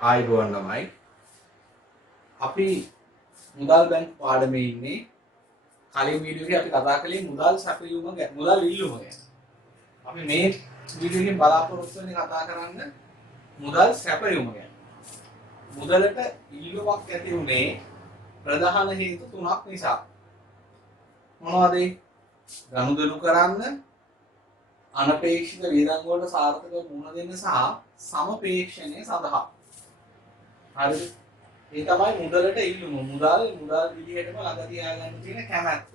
ආයුබෝවන් ළමයි. අපි මුදල් බැංකු පාඩමේ ඉන්නේ. කලින් වීඩියෝ එකේ අපි කතා කළේ මුදල් සැපයීම ගැන, මුදල් ඉල්ලුම ගැන. අපි මේ වීඩියෝ එකෙන් බලාපොරොත්තු වෙන්නේ කතා කරන්න මුදල් සැපයීම ගැන. මුදලට ඉල්ලුමක් ඇති උනේ ප්‍රධාන හේතු තුනක් නිසා. මොනවද ඒ? ගනුදෙනු කරන්න, අනපේක්ෂිත වියදම් වලට සාර්ථකව මුහුණ දෙන්න සහ සමපේක්ෂණය සඳහා. හරිද? ඒ තමයි මුදලට ඉල්ලුම. මුදල් විදිහටම ළඟ තියාගන්න තියෙන කැමැත්ත.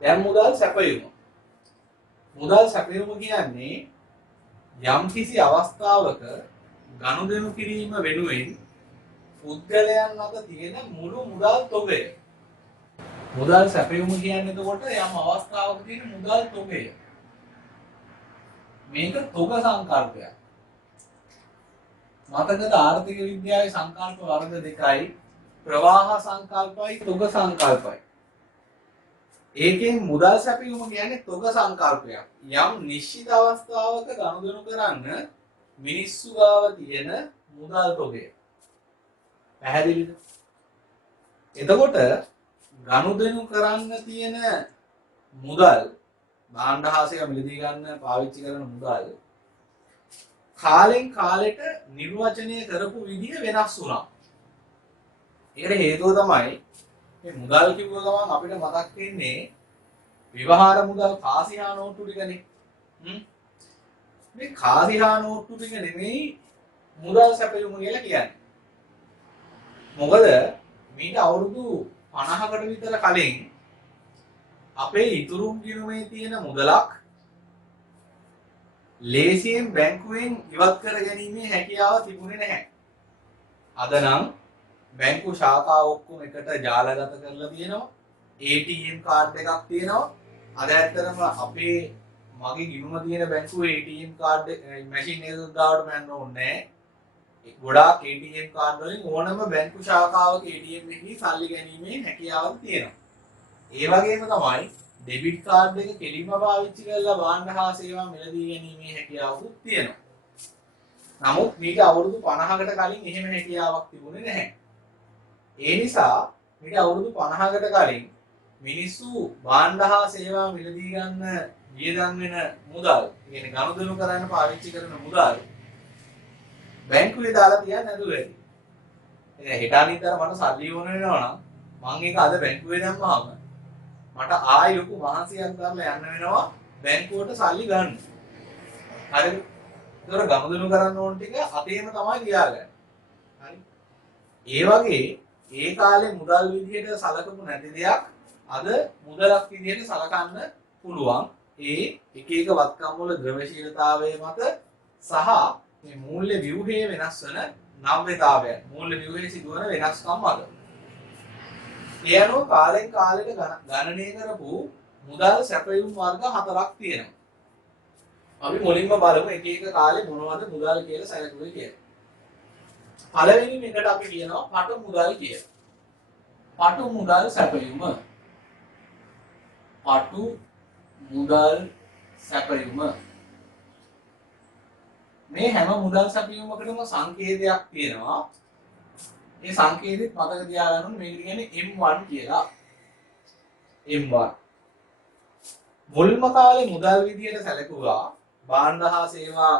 දැන් මුදල් සැපයීම. මුදල් සැපයීම කියන්නේ යම්කිසි අවස්ථාවක ගනුදෙනු කිරීම වෙනුවෙන් පුද්ගලයන් අතර තියෙන මුළු මුදල් තොගය. මුදල් සැපයීම කියන්නේ එතකොට යම් අවස්ථාවක තියෙන මුදල් තොගය. මේක තොග සංකල්පයක්. මතකද ආර්ථික විද්‍යාවේ සංකල්ප වර්ග දෙකයි, ප්‍රවාහ සංකල්පයි තොග සංකල්පයි. ඒකෙන් මුදල් සැපයීම කියන්නේ තොග සංකල්පයක්. යම් නිශ්චිත අවස්ථාවක ගනුදෙනු කරන්න මිනිස්සු ගාව තියෙන මුදල් තොගය. පැහැදිලිද? එතකොට ගනුදෙනු කරන්න තියෙන මුදල්, භාණ්ඩ හා සේවා මිලදී ගන්න පාවිච්චි කරන මුදල් කාලෙන් කාලෙට නිර්වචනය කරපු විදිහ වෙනස් වුණා. ඒකට හේතුව තමයි මේ මුදල් කිව්ව ගමන් අපිට මතක් වෙන්නේ ව්‍යවහාර මුදල් කාසිහා නෝට්ටු ටිකනේ. මේ කාසිහා නෝට්ටු ටික නෙමෙයි මුදල් සැපයීම කියලා කියන්නේ. මොකද මීට අවුරුදු 50කට විතර කලින් අපේ ඉතුරු ගිණුමේ තියෙන මුදලක් ලේසියෙන් බැංකුවෙන් ඉවත් කර ගැනීමේ හැකියාව තිබුණේ නැහැ. අද නම් බැංකු ශාඛා ඔක්කොම එකට ජාලගත කරලා තියෙනවා. ATM කාඩ් එකක් තියෙනවා. අද ඇත්තටම අපේ මගේ ගිණුම තියෙන බැංකුවේ ATM කාඩ් මැෂින් එකක ගාවට යන්න ඕනේ නැහැ. ගොඩාක් ATM කාඩ් වලින් ඕනම බැංකු ශාඛාවක ATM එකකින් සල්ලි ගැනීමේ හැකියාවක් තියෙනවා. ඒ වගේම තමයි ඩෙබිට් කාඩ් එක කෙලින්ම පාවිච්චි කරලා භාණ්ඩ හා සේවා මිලදී ගැනීමේ හැකියාවකුත් තියෙනවා. නමුත් මීට අවුරුදු 50කට කලින් එහෙම හැකියාවක් තිබුණේ නැහැ. ඒ නිසා මීට අවුරුදු 50කට කලින් මිනිස්සු භාණ්ඩ හා සේවා මිලදී ගන්න වියදම් වෙන මුදල්, කියන්නේ ගනුදෙනු කරන්න පාවිච්චි කරන මුදල් බැංකුවේ දාලා තියන්නේ නැතුව ඇති. ඒ හෙට අනිද්දාර මට සල්ලි ඕන වෙනවා නම් මම ඒක අද බැංකුවේ දැම්මහම මට ආයි ලොකු මහන්සියක් ගන්න යන්න වෙනවා බැංකුවට සල්ලි ගන්න. හරිද? ඒතර ගනුදෙනු කරන්න ඕන ටික අතේම තමයි තියාගන්නේ. හරි? ඒ වගේ ඒ කාලේ මුදල් විදියට සලකපු නැති දෙයක් අද මුදලක් විදියට සලකන්න පුළුවන්. ඒ එක එක වත්කම් වල ද්‍රව්‍යශීලතාවය මත සහ මේ මූල්‍ය ව්‍යුහයේ වෙනස් වෙන නව්‍යතාවය, මූල්‍ය ව්‍යුහයේ සිදුවන වෙනස්කම් මත. ඒ අනුව කාලෙන් කාලෙට ගණනය කරපු මුදල් සැපයුම් වර්ග 4ක් තියෙනවා. අපි මුලින්ම බලමු එක එක කාලේ මොනවද මුදල් කියලා සැලකුවේ කියලා. පළවෙනි එකට අපි කියනවා පටු මුදල් කියලා. පටු මුදල් සැපයුම. පටු මුදල් සැපයුම. මේ හැම මුදල් සැපයුමකටම සංකේතයක් තියෙනවා. ඒ සංකේතෙත් මතක තියාගන්න ඕනේ. මේකට කියන්නේ M1 කියලා. M1. මුල්ම කාලේ මුදල් විදියට සැලකුවා භාණ්ඩ හා සේවා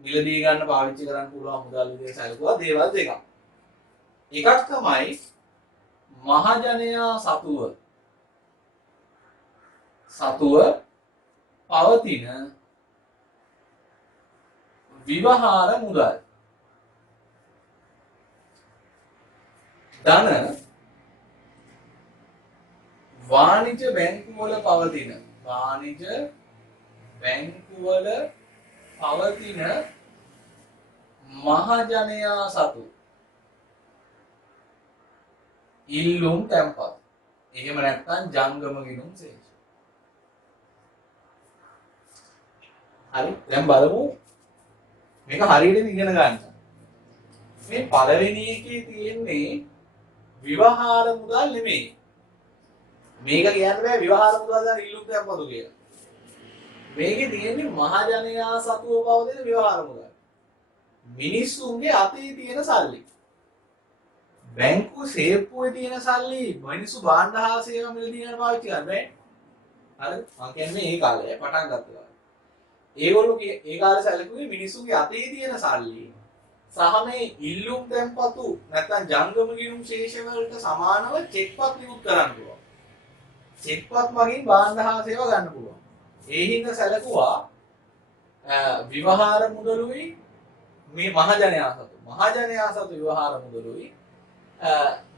මිලදී ගන්න පාවිච්චි කරන්න පුළුවන් මුදල් විදියට සැලකුවා දේවල් දෙකක්. එකක් තමයි මහජනයා සතුව පවතින විවහාර මුදල්. ධන වාණිජ බැංකුවල පවතින මහජනයා සතු ඉල්ලුම් තැන්පත්. එහෙම නැත්නම් ජංගම ගිණුම් ශේෂ. හරි, දැන් බලමු මේක හරියට ඉගෙන ගන්න. මේ පළවෙනි එකේ තියෙන්නේ විවහාර මුදල් නෙමෙයි. මේක කියන්න බෑ විවහාර මුදල් ගන්න ඉල්ලුම් තැන්පතු කියලා. මේකේ තියෙන්නේ මහජනයා සතුව පවතින විවහාර මුදල්. මිනිස්සුන්ගේ අතේ තියෙන සල්ලි. බැංකුව සේප්පුවේ තියෙන සල්ලි මිනිස්සු භාණ්ඩ හා සේවා මිලදී ගන්න පාවිච්චි කරන්නේ. හරිද? මම කියන්නේ මේ කාලේ පටන් ගත්තා. ඒගොල්ලෝ ඒ කාලේ සැලකුවේ මිනිස්සුන්ගේ අතේ තියෙන සල්ලි සහ මේ ඉල්ලුම් තැන්පතු නැත්නම් ජංගම ගිණුම් ශේෂ වලට සමානව චෙක්පත් නිකුත් කරන්න පුළුවන්. චෙක්පත් මගින් භාණ්ඩ හා සේවා ගන්න පුළුවන්. ඒ හින්දා සැලකුවා විවහාර මුදලුයි මේ මහජනයා සතු. මහජනයා සතු විවහාර මුදලුයි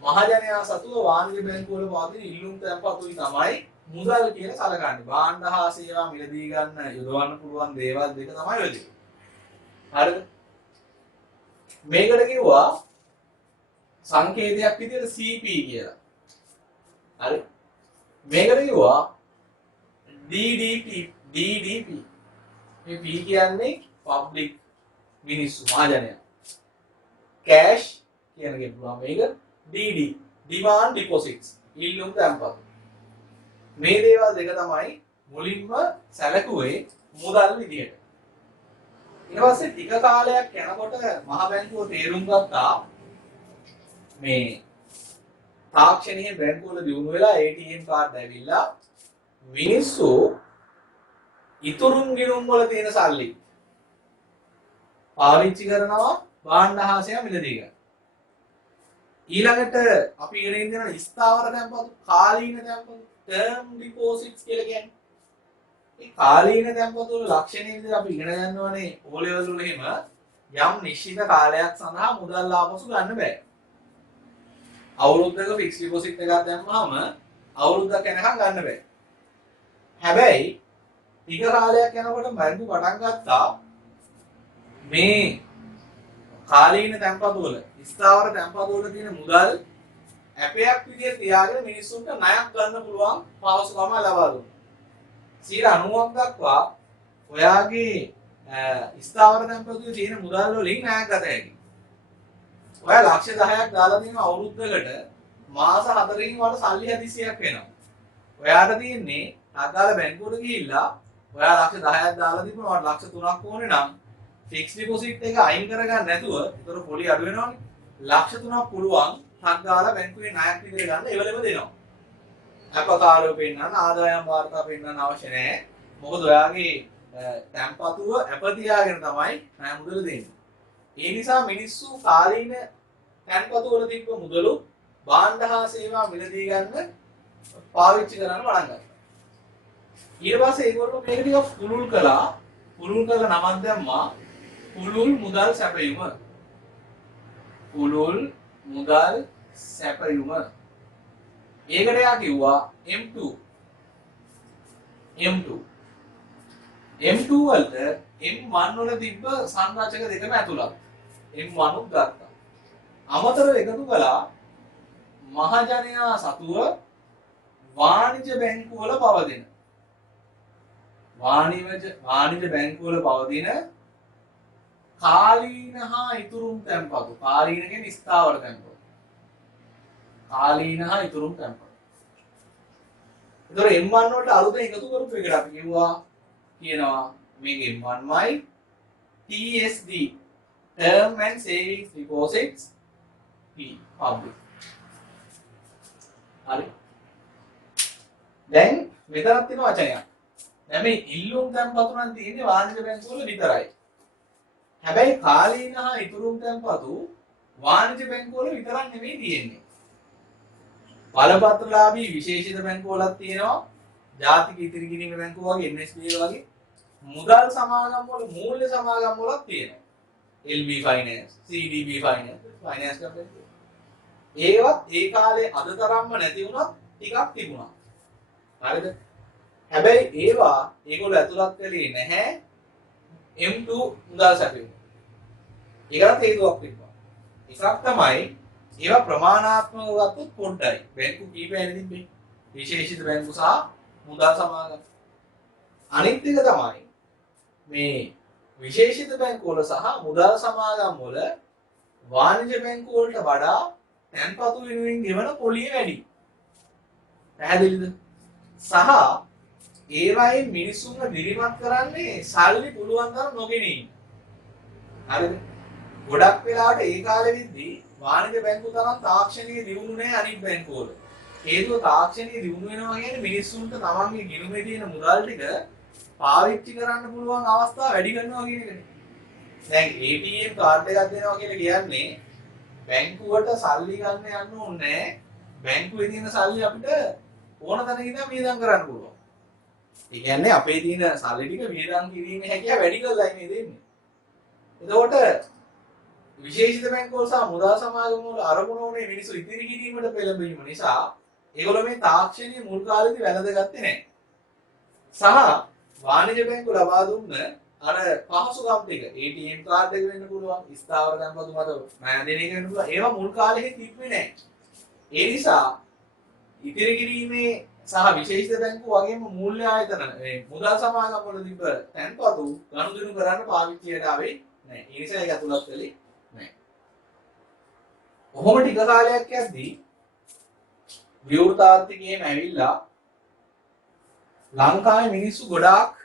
මහජනයා සතුව වාණිජ බැංකුව වල පවතින ඉල්ලුම් තැන්පතුයි තමයි මුදල් කියලා සැලකන්නේ. භාණ්ඩ හා සේවා මිලදී ගන්න යොදවන්න පුළුවන් දේවල් දෙක තමයි ඔය දෙක. හරිද? මේකට කිව්වා සංකේතයක් විදිහට CP කියලා. හරි? මේකට කිව්වා DDP. මේ P කියන්නේ public මිනිස්සු මහජනයා. cash කියන එකෙන් පුළුවන් මේක DD demand deposits ඉල්ලුම් තැන්පත්. මේ දේවල් දෙක තමයි මුලින්ම සැලකුවේ මුදල් විදියට. ඊට පස්සේ ටික කාලයක් යනකොට මහ බැංකුව තේරුම් ගත්තා මේ තාක්ෂණීය බැංකුව වල දියුණු වෙලා ATM කාඩ් ඇවිල්ලා මිනිස්සු ඉතුරුම් ගිණුම් වල තියෙන සල්ලි පාවිච්චි කරනවා භාණ්ඩ හා සේවා මිලදී ගන්න. ඊළඟට අපි ඉගෙන ගන්න ස්ථාවර තැන්පතු, කාලීන තැන්පතු, term deposits කියලා කියන්නේ. මේ කාලීන තැන්පතු වල ලක්ෂණ විදිහට අපි ඉගෙන ගන්නවනේ O level වල එහෙම යම් නිශ්චිත කාලයක් සඳහා මුදල් ආපසු ගන්න බෑ. අවුරුද්දක fixed deposit එකක් දැම්මම අවුරුද්දක් යනකම් ගන්න බෑ. හැබැයි ටික කාලයක් යනකොට බැංකු පටන් ගත්තා මේ කාලීන තැන්පතු වල ස්ථාවර තැන්පතු වල තියෙන මුදල් ඇපයක් විදිහට තියාගෙන මිනිස්සුන්ට ණයක් ගන්න පුළුවන් පහසුකම ලබා දුන්නා. 90ක් දක්වා ඔයාගේ ස්ථාවර තැන්පතුවේ තියෙන මුදල් වලින් ණයක් ගත හැකියි. ඔයා ලක්ෂ 10ක් දාලා තියෙන අවුරුද්දකට මාස 4කින් වල සල්ලි 700ක් වෙනවා. ඔයාට තියෙන්නේ අදාළ බැංකුවට ගිහිල්ලා ඔයා ලක්ෂ 10ක් දාලා තිබුණා ලක්ෂ 3ක් ඕනේ නම් ෆික්ස් ඩිපොසිට් එක අයින් කරගන්න නැතුව ඒතර පොලි අඩු වෙනවනේ. ලක්ෂ 3ක් පුළුවන් ටක් ගාලා බැංකුවේ ණයක් විදිහට ගන්න එවලෙම දෙනවා. අපකාරව පෙන්නන්න ආදායම් වාර්තා පෙන්නන්න අවශ්‍ය නැහැ. මොකද ඔයාගේ තැන්පතුව අප තියාගෙන තමයි ණය මුදල දෙන්නේ. ඒ නිසා මිනිස්සු කාලීන තැන්පතු වල තිබ්බ මුදලු භාණ්ඩ හා සේවා මිලදී ගන්න පාවිච්චි කරන්න පටන් ගත්තා. ඊට පස්සේ ඒගොල්ලෝ මේක ටිකක් පුළුල් කළා. පුළුල් කරලා නමක් දැම්මා පුළුල් මුදල් සැපයුම. පුළුල් මුදල් සැපයුම. ඒකට යා කිව්වා M2. M2 වලට M1 වල තිබ්බ සංරචක දෙකම ඇතුළත්. M1 උත් ගත්තා. අමතරව එකතු කළා මහජනයා සතුව වාණිජ බැංකු වල පවතින වාණිජ බැංකු වල පවතින කාලීන හා ඉතුරුම් තැන්පතු. කාලීන කියන්නේ ස්ථාවර තැන්පතු. කාලීන හා ඉතුරුම් තැන්පතු. ඒතර M1 වලට අලුතෙන් එකතු කරපු එකට අපි කියනවා මේක M1යි TSD term and savings deposits P public. හරි. දැන් මෙතනක් තියෙන වචනයක්. දැන් මේ ඉල්ලුම් තැන්පතු නම් තියෙන්නේ වාණිජ බැංකු වල විතරයි. හැබැයි කාලීන හා ඉතුරුම් තැන්පතු වාණිජ බැංකු වල විතරක් නෙමෙයි තියෙන්නේ. බලපත්‍රලාභී විශේෂිත බැංකු වලක් තියෙනවා. ජාතික ඉතිරි කිරීම බැංකු වගේ NSB වගේ මුදල් සමාගම් වල මූල්‍ය සමාගම් වලක් තියෙනවා. LB finance, CDB finance company. ඒවත් ඒ කාලේ අද තරම්ම නැති වුණත් ටිකක් තිබුණා. හරිද? හැබැයි ඒවා ඒගොල්ලෝ ඇතුළත් වෙලේ නැහැ M2 මුදල් සැපයුම. ඒකට හේතුවක් තිබ්බා. එකක් තමයි ඒවා ප්‍රමාණාත්මකව ගත්තොත් පොඩ්ඩයි. බැංකු කීපයක්ද තිබ්බේ? විශේෂිත බැංකු සහ මුදල් සමාගම්. අනිත් එක තමයි මේ විශේෂිත බැංකු වල සහ මුදල් සමාගම් වල වාණිජ බැංකු වලට වඩා තැන්පතු වෙනුවෙන් ගෙවන පොලිය වැඩි. පැහැදිලිද? සහ ඒවයින් මිනිස්සුන්ව දිරිමත් කරන්නේ සල්ලි පුළුවන් තරම් නොගෙන ඉන්න. හරිද? ගොඩක් වෙලාවට ඒ කාලෙ විද්දී වාණිජ බැංකු තරම් තාක්ෂණීය දියුණු නැහැ අනිත් බැංකු වල. හේතුව තාක්ෂණීය දියුණු වෙනවා කියන්නේ මිනිස්සුන්ට තමන්ගේ ගිණුමේ තියෙන මුදල් ටික පාවිච්චි කරන්න පුළුවන් අවස්ථා වැඩි කරනවා කියන එකනේ. දැන් ATM කාඩ් එකක් දෙනවා කියලා කියන්නේ බැංකුවට සල්ලි ගන්න යන්න ඕනේ නැහැ. බැංකුවේ තියෙන සල්ලි අපිට ඕන තැනක ඉඳන් වියදම් කරන්න පුළුවන්. ඒ කියන්නේ අපේ තියෙන සල්ලි ටික වියදම් කිරීමේ හැකියාව වැඩි කරලායි මේ දෙන්නේ. එතකොට විශේෂිත බැංකුවල සහ මුදල් සමාගම් වල අරමුණ උනේ මිනිස්සු ඉතිරි කිරීමට පෙළඹවීම නිසා ඒගොල්ලෝ මේ තාක්ෂණීය මුල් කාලේදී වැළඳගත්තේ නැහැ. සහ වාණිජ බැංකු ලබා දුන්න අර පහසුකම් ටික ATM කාඩ් එක වෙන්න පුළුවන්, ස්ථාවර සම්පතු මත ණය දෙන එක වෙන්න පුළුවන්. ඒවා මුල් කාලේ තිබ්බේ නැහැ. ඒ නිසා ඉතිරි කිරීමේ සහ විශේෂිත බැංකු වගේම මූල්‍ය ආයතන මේ මුදල් සමාගම් වල තිබ්බ තැන්පතු ගනුදෙනු කරන්න පාවිච්චියට ආවේ නැහැ. ඒ නිසා ඒක අතුලත් වෙලේ නැහැ. කොහොම ටික කාලයක් යද්දී විවෘත ආර්ථිකයේම ඇවිල්ලා ලංකාවේ මිනිස්සු ගොඩාක්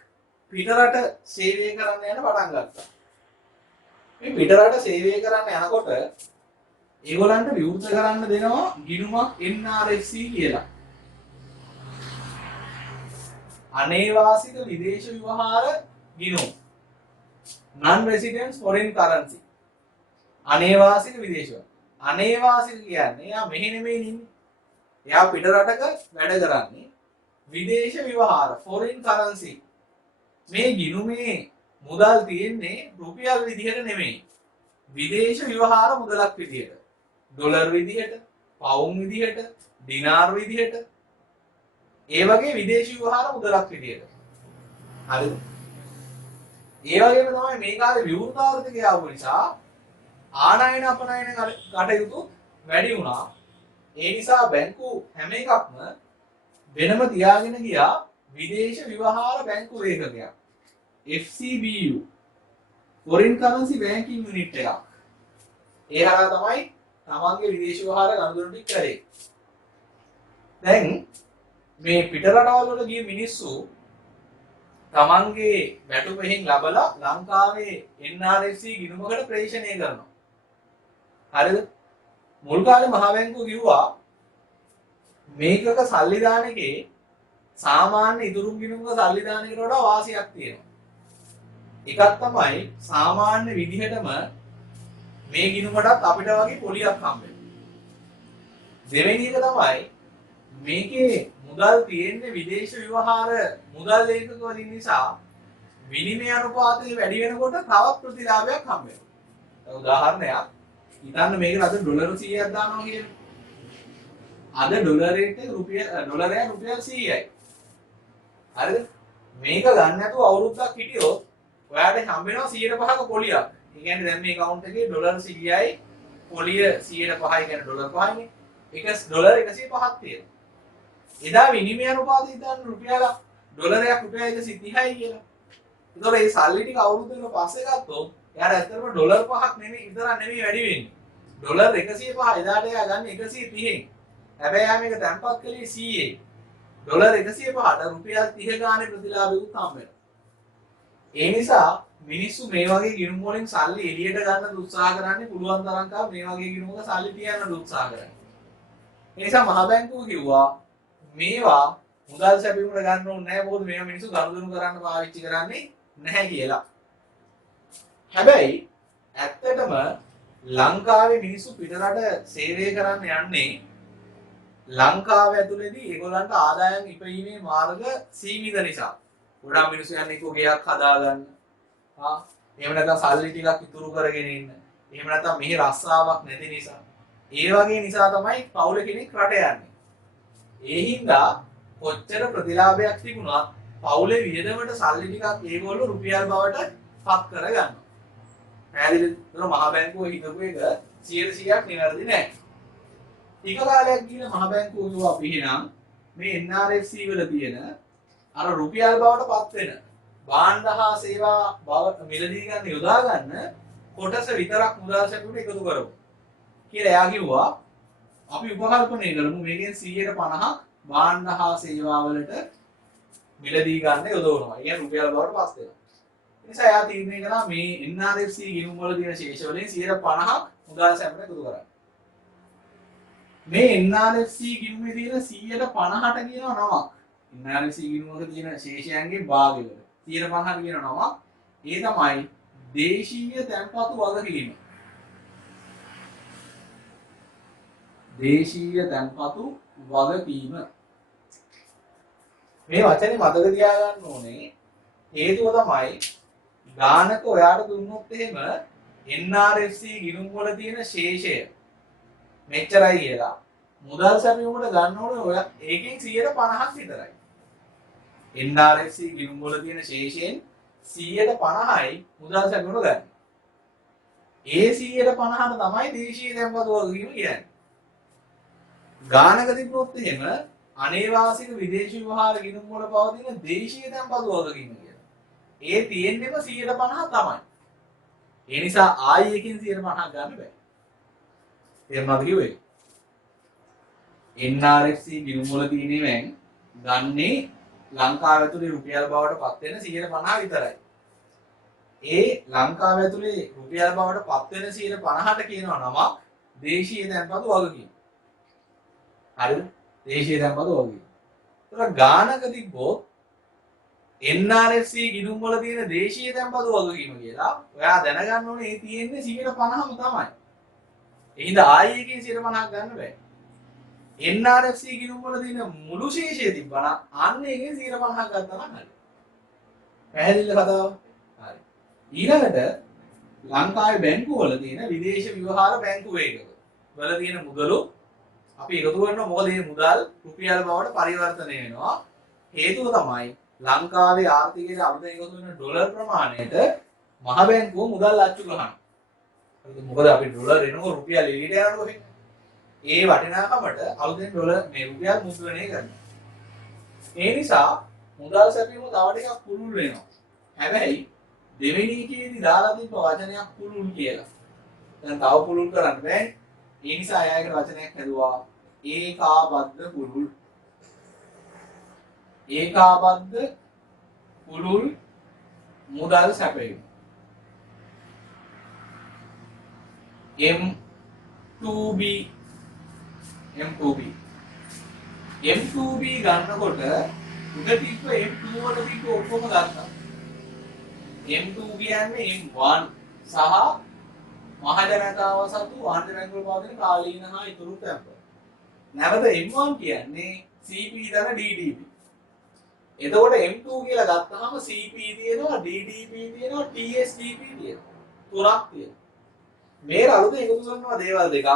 පිටරට සේවය කරන්න යන පටන් ගත්තා. මේ පිටරට සේවය කරන්න යනකොට ඒගොල්ලන්ට විවෘත කරන්න දෙනවා ගිණුමක් NRFC කියලා. අනේවාසික විදේශ විවහාර ගිණුම. non resident foreign currency. අනේවාසික විදේශ. අනේවාසික කියන්නේ එයා මෙහෙ නෙමෙයි ඉන්නේ. එයා පිටරටක වැඩ කරන්නේ. විදේශ විවහාර foreign currency. මේ ගිණුමේ මුදල් තියෙන්නේ රුපියල් විදිහට නෙමෙයි. විදේශ විවහාර මුදලක් විදිහට. ඩොලර් විදිහට, පවුම් විදිහට, දිනාර් විදිහට. ඒ වගේ විදේශ විවහාර මුදලක් විදිහට. හරිද? ඒ වගේම තමයි මේ කාලේ විවෘත ආර්ථිකය ආව නිසා ආනයන අපනයන කටයුතු වැඩි වුණා. ඒ නිසා බැංකු හැම එකක්ම වෙනම තියාගෙන ගියා විදේශ විවහාර බැංකු ඒකකයක්. FCBU foreign currency banking unit එකක්. ඒ හරහා තමයි තමන්ගේ විදේශ විවහාර ගනුදෙනු ටික කරේ. දැන් මේ පිටරටවල වල ගිය මිනිස්සු තමන්ගේ වැටුපෙහින් ලබලා ලංකාවේ NRFC ගිණුමකට ප්‍රේෂණය කරනවා. හරිද? මුල් කාලේ මහ බැංකුව කිව්වා මේකක සල්ලි දාන එකේ සාමාන්‍ය ඉදුරුම් ගිණුමක සල්ලි දාන එකට වඩා වාසියක් තියෙනවා. එකක් තමයි සාමාන්‍ය විදිහටම මේ ගිණුමටත් අපිට වගේ පොලියක් හම්බ වෙනවා. දෙවෙනි එක තමයි මේකේ මුදල් තියෙන්නේ විදේශ විවහාර මුදල් ඒකක වලින් නිසා විනිමය අනුපාතය වැඩි වෙනකොට තවත් ප්‍රතිලාභයක් හම්බ වෙනවා. උදාහරණයක් හිතන්න මේකට අද ඩොලර් 100ක් දානවා කියලා. අද ඩොලරයට රුපියල් 100යි. හරිද? මේක ගන්න නැතුව අවුරුද්දක් හිටියොත් ඔයාලට හම්බ වෙනවා 105ක පොලියක්. ඒ කියන්නේ දැන් මේ account එකේ ඩොලර් 100යි පොලිය 105යි කියන්නේ ඩොලර් 5යිනේ. ඒක ඩොලර් 105ක් තියෙනවා. එදා විනිමය අනුපාතය හිතන්න ඩොලරයක් රුපියල් 130යි කියලා. ඒතකොට මේ සල්ලි ටික අවුරුද්දකට පස්සේ ගත්තොත් එයාට ඇත්තටම ඩොලර් 5ක් නෙමෙයි විතරක් නෙමෙයි වැඩි වෙන්නේ. ඩොලර් 105 එදාට එයා ගන්න 130න්. හැබැයි යා මේක තැන්පත් කළේ 100යි. ඩොලර් 105ට රුපියල් 30 ගානේ ප්‍රතිලාභයකුත් හම්බ වෙනවා. ඒ නිසා මිනිස්සු මේ වගේ ගිණුම් වලින් සල්ලි එළියට ගන්න උත්සාහ කරන්නේ පුළුවන් තරම් කා මේ වගේ ගිණුමක සල්ලි තියන්න උත්සාහ කරන්නේ. ඒ නිසා මහ බැංකුව කිව්වා මේවා මුදල් සැපයුමට ගන්න ඕනේ නැහැ මොකද මේවා මිනිස්සු ගනුදෙනු කරන්න පාවිච්චි කරන්නේ නැහැ කියලා. හැබැයි ඇත්තටම ලංකාවේ මිනිස්සු පිටරට සේවය කරන්න යන්නේ ලංකාව ඇතුළේදී ඒගොල්ලන්ට ආදායම් ඉපීමේ මාර්ග සීමිත නිසා. ගොඩාක් මිනිස්සු යන්නේ එක්ක ගෙයක් හදාගන්න. එහෙම නැත්නම් සල්ලි ටිකක් ඉතුරු කරගෙන ඉන්න. එහෙම නැත්නම් මෙහි රස්සාවක් නැති නිසා. ඒ වගේ නිසා තමයි පවුල කෙනෙක් රට යන්නේ. ඒ හින්දා කොච්චර ප්‍රතිලාභයක් තිබුණත් පවුලේ වියදමට සල්ලි ටිකක් ඒගොල්ලෝ රුපියල් බවට පත් කරගන්නවා. පැහැදිලිද? මහ බැංකුව හිතපු එක 100%ක් නිවැරදි නෑ. ටික කාලයක් ගිහින් මහ බැංකුව කිව්වා අපි එහෙනම් මේ NRFC වල තියෙන අර රුපියල් බවට පත් වෙන භාණ්ඩ හා සේවා බව මිලදී ගන්න යොදා ගන්න කොටස විතරක් මුදල් සැපයුමට එකතු කරමු කියලා එයා කිව්වා. අපි උපකල්පනය කරමු මේකෙන් 150ක් භාණ්ඩ හා සේවා වලට මිලදී ගන්න යොදවනවා. ඒ කියන්නේ රුපියල් බවට පත් වෙනවා. නිසා එයා තීරණය කළා මේ NRFC ගිණුම් වල තියෙන ශේෂ වලින් 50% මුදල් සැපට එකතු කරන්න. මේ NRFC ගිණුමේ තියෙන 150ට කියනවා නමක්. NRFC ගිණුමක තියෙන ශේෂයන්ගේ භාගය වල 150ට කියන නමක්. ඒ තමයි දේශීය තැන්පතු වගකීම. දේශීය තැන්පතු වගකීම. මේ වචනේ මතක තියාගන්න ඕනේ. හේතුව තමයි ගානක ඔයාට දුන්නොත් එහෙම NRFC ගිණුම් වල තියෙන ශේෂය මෙච්චරයි කියලා. මුදල් සැපයුමට ගන්න ඕනේ ඔය ඒකෙන් 150ක් විතරයි. NRFC ගිණුම් වල තියෙන ශේෂයෙන් 150යි මුදල් සැපයුමට ගන්න. ඒ 150ට තමයි දේශීය තැන්පතු වගකීම කියන්නේ. ගානක තිබුණොත් එහෙම අනේවාසික විදේශ විවහාර ගිණුම් වල පවතින දේශීය තැන්පතු වගකීම කියලා. ඒ තියෙන්නේම 150 තමයි. ඒ නිසා ආයි එකකින් 150ක් ගන්න බෑ. තේරුණාද කිව්වේ? NRFC ගිණුම් වල තියෙනවෙන් ගන්නේ ලංකාව ඇතුලේ රුපියල් බවට පත් වෙන 150 විතරයි. ඒ ලංකාව ඇතුලේ රුපියල් බවට පත් වෙන 150ට කියනවා නමක් දේශීය තැන්පතු වගකීම. හරිද? දේශීය තැන්පතු වගකීම. ඒතර ගානක තිබ්බොත් NRFC ගිණුම් වල තියෙන දේශීය තැන්පතු වගකීම කියලා ඔයා දැනගන්න ඕනේ ඒ තියෙන්නේ 150ම තමයි. එහෙනම් ආයි එකකින් 150ක් ගන්න බෑ. NRFC ගිණුම් වල තියෙන මුළු ශේෂය තිබ්බනම් අන්න එකෙන් 150ක් ගත්තා නම් හරි. පැහැදිලිද කතාව? හරි. ඊළඟට ලංකාවේ බැංකු වල තියෙන විදේශ විවහාර බැංකු වේගක වල තියෙන මුදලු අපි එකතු කරනවා. මොකද මේ මුදල් රුපියල් බවට පරිවර්තනය වෙනවා. හේතුව තමයි ලංකාවේ ආර්ථිකයට අලුතෙන් එකතු වෙන ඩොලර් ප්‍රමාණයට මහ බැංකුව මුදල් අච්චු ගන්නවා. මොකද අපි ඩොලර් එනකොට රුපියල් එළියට යනකොට ඒ වටිනාකමට අලුතෙන් ඩොලර් මේ රුපියල් මුද්‍රණය කරනවා. ඒ නිසා මුදල් සැපීම තව ටිකක් පුළුල් වෙනවා. හැබැයි දෙවෙනි එකේදී දාලා තිබ්බ වචනයක් පුළුල් කියලා. දැන් තව පුළුල් කරන්න බෑ. ඒ නිසා අයගේ වචනයක් හැදුවා ඒකාබද්ධ පුළුල්. ඒකාබද්ධ පුළුල් මුදල් සැපයීම. M2B ගන්නකොට උඩ තිබ්බ M2 වල තිබ්බ ඔක්කොම ගත්තා. M2 කියන්නේ M1 සහ මහජනතාව සතු වාණිජ බැංකුවල පවතින කාලීන හා ඉතුරු තැන්පත්. නැවත M1 කියන්නේ CP දන DDP. එතකොට M2 කියලා ගත්තාම CP තියෙනවා, DDP තියෙනවා, TSDP තියෙනවා. තුනක් තියෙනවා. මේ අලුතෙන් එකතු කරනවා දේවල් දෙකක්.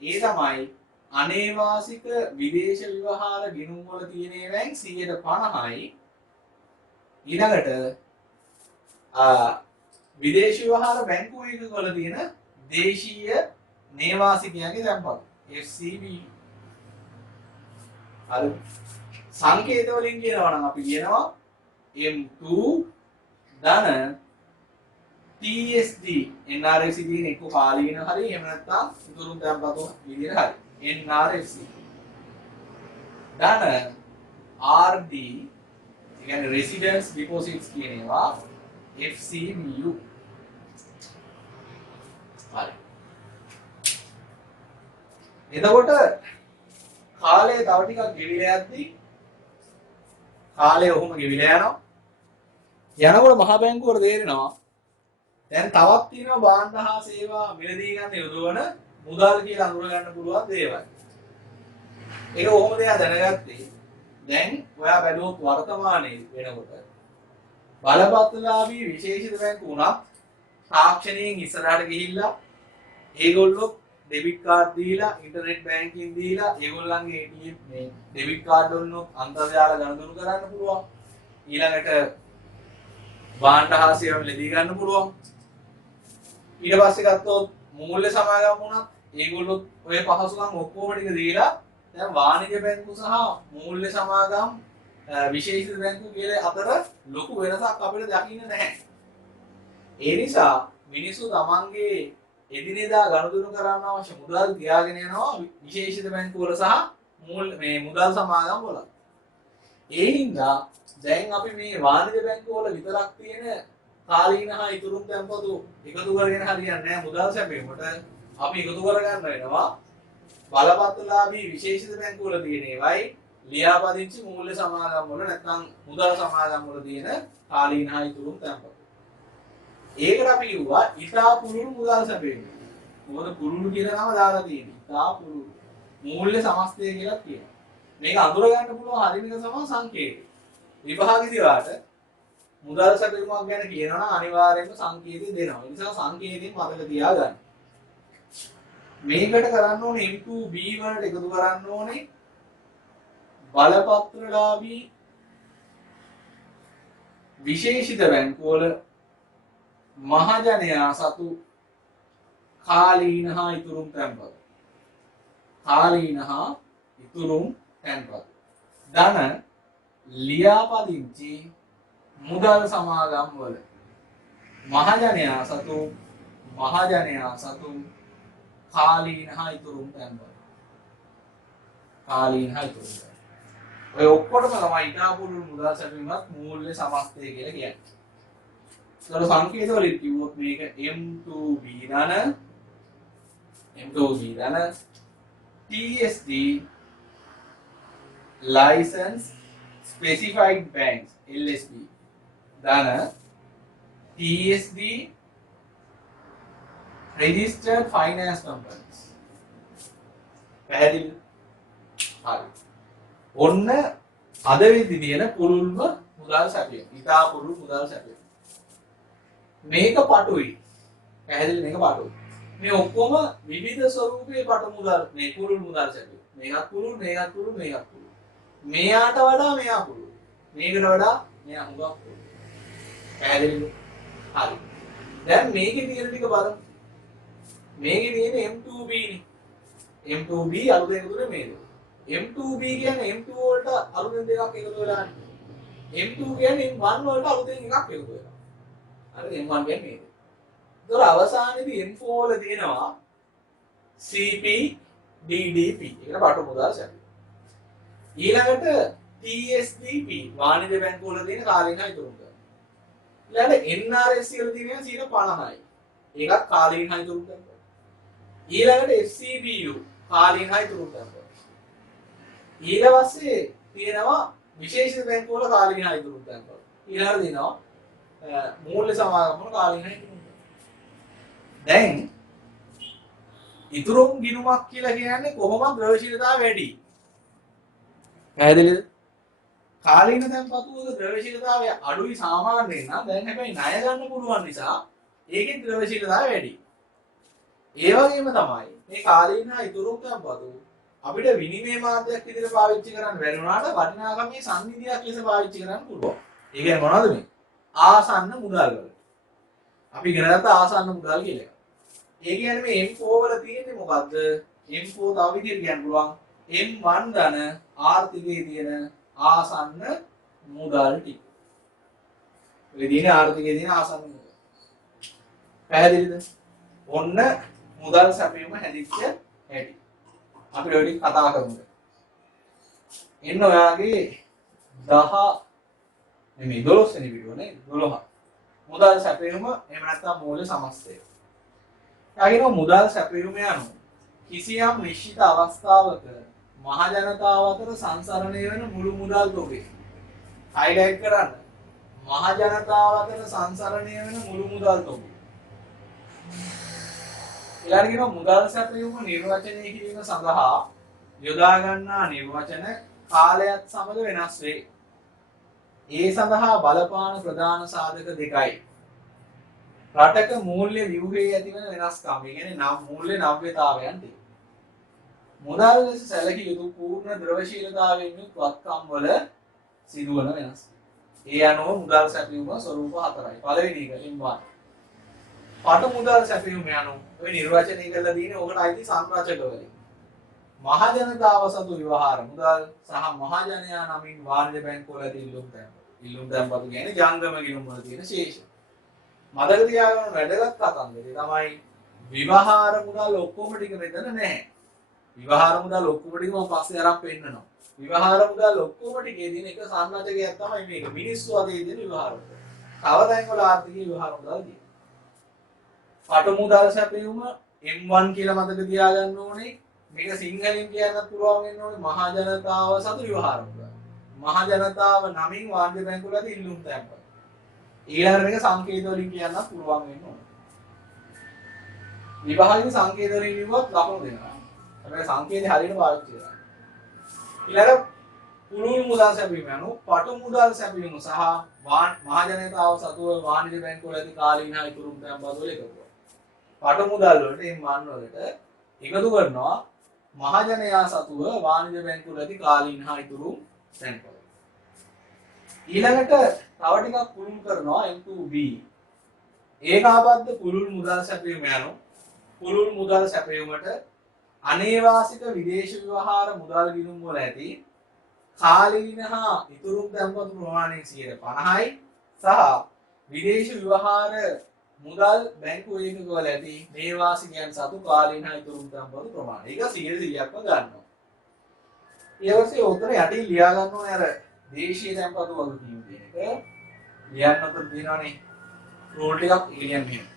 ඒ තමයි අනේවාසික විදේශ විවහාර ගිණුම් වල තියෙන ඒවායින් 50%යි. ඊළඟට විදේශ විවහාර බැංකු වේගක වල තියෙන දේශීය නේවාසිකයන්ගේ තැන්පත් FCB. හරි. සංකේත වලින් කියනවා නම් අපි කියනවා M2 ධන TSD NRFC කියන එක කාලීන හරි එහෙම නැත්නම් ඉතුරු තැන්පතු විදිහට හරි NRFC ධන RD ඒ කියන්නේ residence deposits කියන ඒවා FCBU. හරි. එතකොට කාලය තව ටිකක් ගෙවිලා යද්දී කාලය ඔහොම ගෙවිලා යනවා. යනකොට මහ බැංකුවට තේරෙනවා දැන් තවත් තියෙනවා භාණ්ඩ හා සේවා මිලදී ගන්න යොදවන මුදල් කියලා අඳුර ගන්න පුළුවන් දේවල්. ඒක කොහොමද එයා දැනගත්තේ? දැන් ඔයා බැලුවොත් වර්තමානයේ වෙනකොට බලපත්‍රලාභී විශේෂිත බැංකු උනත් තාක්ෂණයෙන් ඉස්සරහට ගිහිල්ලා ඒගොල්ලෝ ඩෙබිට් කාඩ් දීලා ඉන්ටර්නෙට් බැංකින් දීලා ඒගොල්ලන්ගේ ATM මේ ඩෙබිට් කාඩ් වලින් අන්තර්ජාල ගණන් කරන්න පුළුවන්. ඊළඟට භාණ්ඩ හා සේවා මිලදී ගන්න පුළුවන්. ඊට පස්සේ ගත්තොත් මූල්‍ය සමාගම් වුණත් ඒගොල්ලෝ ඔය පහසුකම් ඔක්කොම ටික දීලා දැන් වාණිජ බැංකු සහ මූල්‍ය සමාගම් විශේෂිත බැංකු කියලා අතර ලොකු වෙනසක් අපිට දකින්න නැහැ. ඒ නිසා මිනිස්සු තමන්ගේ එදිනෙදා ගනුදෙනු කරන්න අවශ්‍ය මුදල් තියාගෙන යනවා විශේෂිත බැංකු වල සහ මේ මුදල් සමාගම් වල. ඒ හින්දා දැන් අපි මේ වාණිජ බැංකු වල විතරක් තියෙන කාලීන හා ඉතුරුම් තැන්පතු එකතු කරගෙන හරියන්නේ නැහැ මුදල් සැපයීමට. අපි එකතු කරගන්න වෙනවා බලපත්‍රලාභී විශේෂිත බැංකුවල තියෙන ඒවායි ලියාපදිංචි මූල්‍ය සමාගම් වල නැත්නම් මුදල් සමාගම් වල තියෙන කාලීන හා ඉතුරුම් තැන්පතු. ඒකට අපි කිව්වා ඉතා පුළුල් මුදල් සැපයීම. මොකද පුළුල් කියන නම දාලා තියෙන්නේ. ඉතා පුළුල් මූල්‍ය සමස්තය කියලා කියනවා. මේක අඳුර ගන්න පුළුවන් හරියක සම සංකේතය. විභාගෙදී වාට මුදල් සැපයීමක් ගැන කියනවා නම් අනිවාර්යයෙන්ම සංකේතය දෙනවා. ඒ නිසා සංකේතයෙන් මතක තියාගන්න. මේකට කරන්න ඕනේ M2B වලට එකතු කරන්න ඕනේ බලපත්‍රලාභී විශේෂිත බැංකුවල මහජනයා සතු කාලීන හා ඉතුරුම් තැන්පතු. කාලීන හා ඉතුරුම් තැන්පතු. ධන ලියාපදිංචි මුදල් සමාගම් වල මහජනයා සතු කාලීන හා ඉතුරුම් තැන්පතු. කාලීන හා ඉතුරුම් තැන්පතු. ඔය ඔක්කොටම තමයි ඉතා පුළුල් මුදල් සැපයීමක් මූල්‍ය සමස්තය කියලා කියන්නේ. ඒතර සංකේත වලින් කිව්වොත් මේක M2B ධන TSD license specified banks LSB ධන TSD registered finance companies. පැහැදිලිද? හරි. ඔන්න අද වෙද්දි තියෙන පුළුල්ම මුදල් සැපයීම. ඉතා පුළුල් මුදල් සැපයීම. මේක පටුයි. පැහැදිලි මේක පටුයි. මේ ඔක්කොම විවිධ ස්වරූපයේ පටු මුදල් මේ පුළුල් මුදල් සැපයීම. මේකත් පුළුල්, මේකත් පුළුල්, මේකත් පුළුල්. මෙයාට වඩා මෙයා පුළුල්. මේකට වඩා මෙයා හුඟක් පුළුල්. පැහැදිලිද? හරි. දැන් මේකේ තියෙන ටික බලමු. මේකේ තියෙන M2B නේ. M2B අලුතෙන් එකතුනේ මේක. M2B කියන්නේ M2 වලට අලුතෙන් දෙකක් එකතු වෙලා යන්නේ. M2 කියන්නේ M1 වලට අලුතෙන් එකක් එකතු වෙලා. හරි M1 කියන්නේ මේක. ඒතර අවසානයේදී M4 වල තියෙනවා CPDDP. ඒකට පටු මුදල් සැපයීම. ඊළඟට TSDP වාණිජ බැංකුව වල තියෙන කාලීන හා ඉතුරුම් තැන්පතු. ඊළඟට NRSC වල තියෙන 50%යි. ඒකත් කාලීන හා ඉතුරුම් තැන්පතු. ඊළඟට FCBU කාලීන හා ඉතුරුම් තැන්පතු. ඊට පස්සේ තියෙනවා විශේෂිත බැංකුව වල කාලීන හා ඉතුරුම් තැන්පතු. ඊළඟට තියෙනවා මූල්‍ය සමාගම් වල කාලීන හා ඉතුරුම් තැන්පතු. දැන් ඉතුරුම් ගිණුමක් කියලා කියන්නේ කොහොමද ද්‍රව්‍යශීලතාවය වැඩි? පැහැදිලිද? කාලීන තැන්පතු වල ද්‍රව්‍යශීලතාවය අඩුයි සාමාන්‍යයෙන් නම් දැන් හැබැයි ණය ගන්න පුළුවන් නිසා ඒකේ ද්‍රව්‍යශීලතාවය වැඩි. ඒ වගේම තමයි මේ කාලීන හා ඉතුරුම් තැන්පතු අපිට විනිමය මාධ්‍යයක් විදිහට පාවිච්චි කරන්න බැරි වුණාට වටිනාකමේ සංනිධියක් ලෙස පාවිච්චි කරන්න පුළුවන්. ඒ කියන්නේ මොනවද මේ? ආසන්න මුදල් වල. අපි ඉගෙන ගත්ත ආසන්න මුදල් කියලා. ඒ කියන්නේ මේ M4 වල තියෙන්නේ මොකද්ද? M4 තව විදිහට කියන්න පුළුවන් M1 ධන ආර්ථිකයේ තියෙන ආසන්න මුදල් ටික. ඒ දිනේ ආර්ථිකයේ තියෙන ආසන්න මුදල්. පැහැදිලිද? ඔන්න මුදල් සැපයීම හැදිච්ච හැටි. අපි ඔය ටික කතා කරමු. එන්න ඔයාගේ 10 නෙමෙයි 12 වෙනි වීඩියෝ නේ 12. මුදල් සැපයීම එහෙම නැත්නම් මූල්‍ය සමස්තය. යාගිනෝ මුදල් සැපයීම යනු කිසියම් නිශ්චිත අවස්ථාවක මහ ජනතාව අතර සංසරණය වෙන මුළු මුදල් තොගේ. හයිලයිට් කරන්න. මහ ජනතාව අතර සංසරණය වෙන මුළු මුදල් තොගේ. ඊළඟට කියනවා මුදල් සැපයීම නිර්වචනය කිරීම සඳහා යොදා ගන්නා නිර්වචන කාලයත් සමග වෙනස් වේ. ඒ සඳහා බලපාන ප්‍රධාන සාධක දෙකයි. රටක මූල්‍ය ව්‍යුහයේ ඇතිවන වෙනස්කම්. ඒ කියන්නේ නම් මූල්‍ය නව්‍යතාවයන් දෙක. මුදල් ලෙස සැලකිය යුතු පූර්ණ ද්‍රවශීලතාවයෙන් යුත් වත්කම් වල සිදුවන වෙනස්. ඒ අනුව මුදල් සැපයීම ස්වරූප හතරයි. පළවෙනි එක M1. පට මුදල් සැපයීම යනු ඔය නිර්වචනය කරලා තියෙන්නේ ඔකට අයිති සංරචකවලින්. මහ ජනතාව සතු ව්‍යවහාර මුදල් සහ මහ ජනයා නමින් වාණිජ බැංකුවල ඇති ඉල්ලුම් තැන්පතු. ඉල්ලුම් තැන්පතු කියන්නේ ජංගම ගිණුම් වල තියෙන ශේෂ. මතක තියාගන්න වැදගත් කතන්දරේ තමයි විවහාර මුදල් ඔක්කොම ටික මෙතන නැහැ. විවහාර මුදල් ඔක්කොම ටික මම පස්සේ අරන් පෙන්නනවා. විවහාර මුදල් ඔක්කොම ටිකේ තියෙන එක සංරචකයක් තමයි මේක. මිනිස්සු අතේ තියෙන විවහාර මුදල්. තව තැන්වල ආර්ථිකීය ව්‍යවහාර මුදල් තියෙනවා. පට මුදල් සැපයුම M1 කියලා මතක තියාගන්න ඕනේ. මේක සිංහලෙන් කියන්නත් පුළුවන් වෙන්න ඕනේ මහා ජනතාව සතු ව්‍යවහාර මුදල්. මහා ජනතාව නමින් වාණිජ බැංකුවලදී ඉල්ලුම් තැන්පත්. ඊළඟට මේක සංකේත වලින් කියන්නත් පුළුවන් වෙන්න ඕනේ. විභාගයේ සංකේත වලින් ලිව්වොත් ලකුණු දෙනවා. හැබැයි සංකේතය හරියට පාවිච්චි කරන්න. ඊළඟ පුළුල් මුදල් සැපයීම යනු පට මුදල් සැපයීම සහ මහා ජනතාව සතුව වාණිජ බැංකුවලදී කාලීන හා ඉතුරු තැන්පත් වල එකතුවක්. පට මුදල් වලට මේ මන් වලට එකතු කරනවා මහා ජනයා සතුව වාණිජ බැංකුවලදී කාලීන හා ඉතුරු තැන්පත්. ඊළඟට තව ටිකක් පුළුල් කරනවා M2B. ඒකාබද්ධ පුළුල් මුදල් සැපයීම යනු පුළුල් මුදල් සැපයීමට අනේවාසික විදේශ ව්‍යවහාර මුදල් ගිණුම් වල ඇති කාලීන හා ඉතුරු තැන්පතු ප්‍රමාණයෙන් 50යි සහ විදේශ ව්‍යවහාර මුදල් බැංකු ඒකක වල ඇති නේවාසිකයන් සතු කාලීන හා ඉතුරු තැන්පතු ප්‍රමාණය. ඒක 100%ක්ම ගන්නවා. ඊළඟට උත්තර යටින් ලියා ගන්න ඕනේ අර දේශීය තැන්පතු වගකීම් කියන එක. ලියන්න උත්තර තියෙනවානේ. රූල් ටිකක් ඉගෙනියන්න මෙහෙම.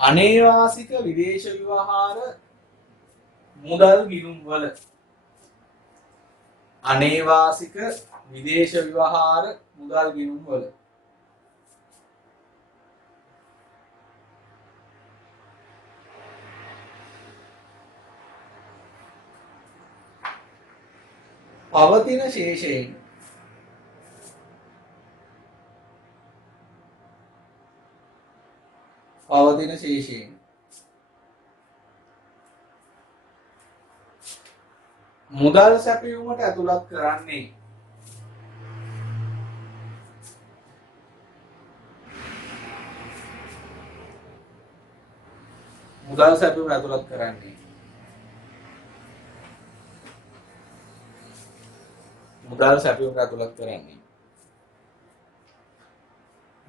අනේවාසික විදේශ ව්‍යවහාර මුදල් ගිණුම් වල අනේවාසික විදේශ ව්‍යවහාර මුදල් ගිණුම් වල පවතින ශේෂයෙන් මුදල් සැපයීමට ඇතුළත් කරන්නේ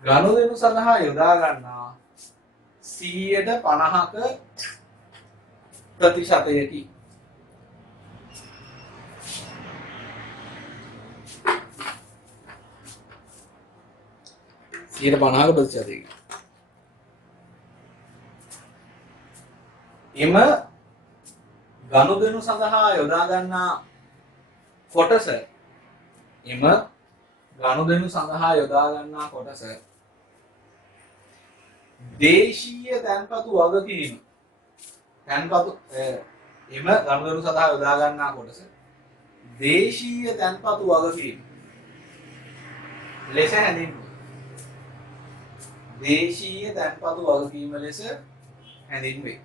ගනුදෙනු සඳහා යොදා ගන්නා 50ක ප්‍රතිශතයකි. එම ගනුදෙනු සඳහා යොදා ගන්නා කොටස දේශීය තැන්පතු වගකීම දේශීය තැන්පතු වගකීම ලෙස හැඳින්වේ. දේශීය තැන්පතු වගකීම ලෙස හැඳින්වේ.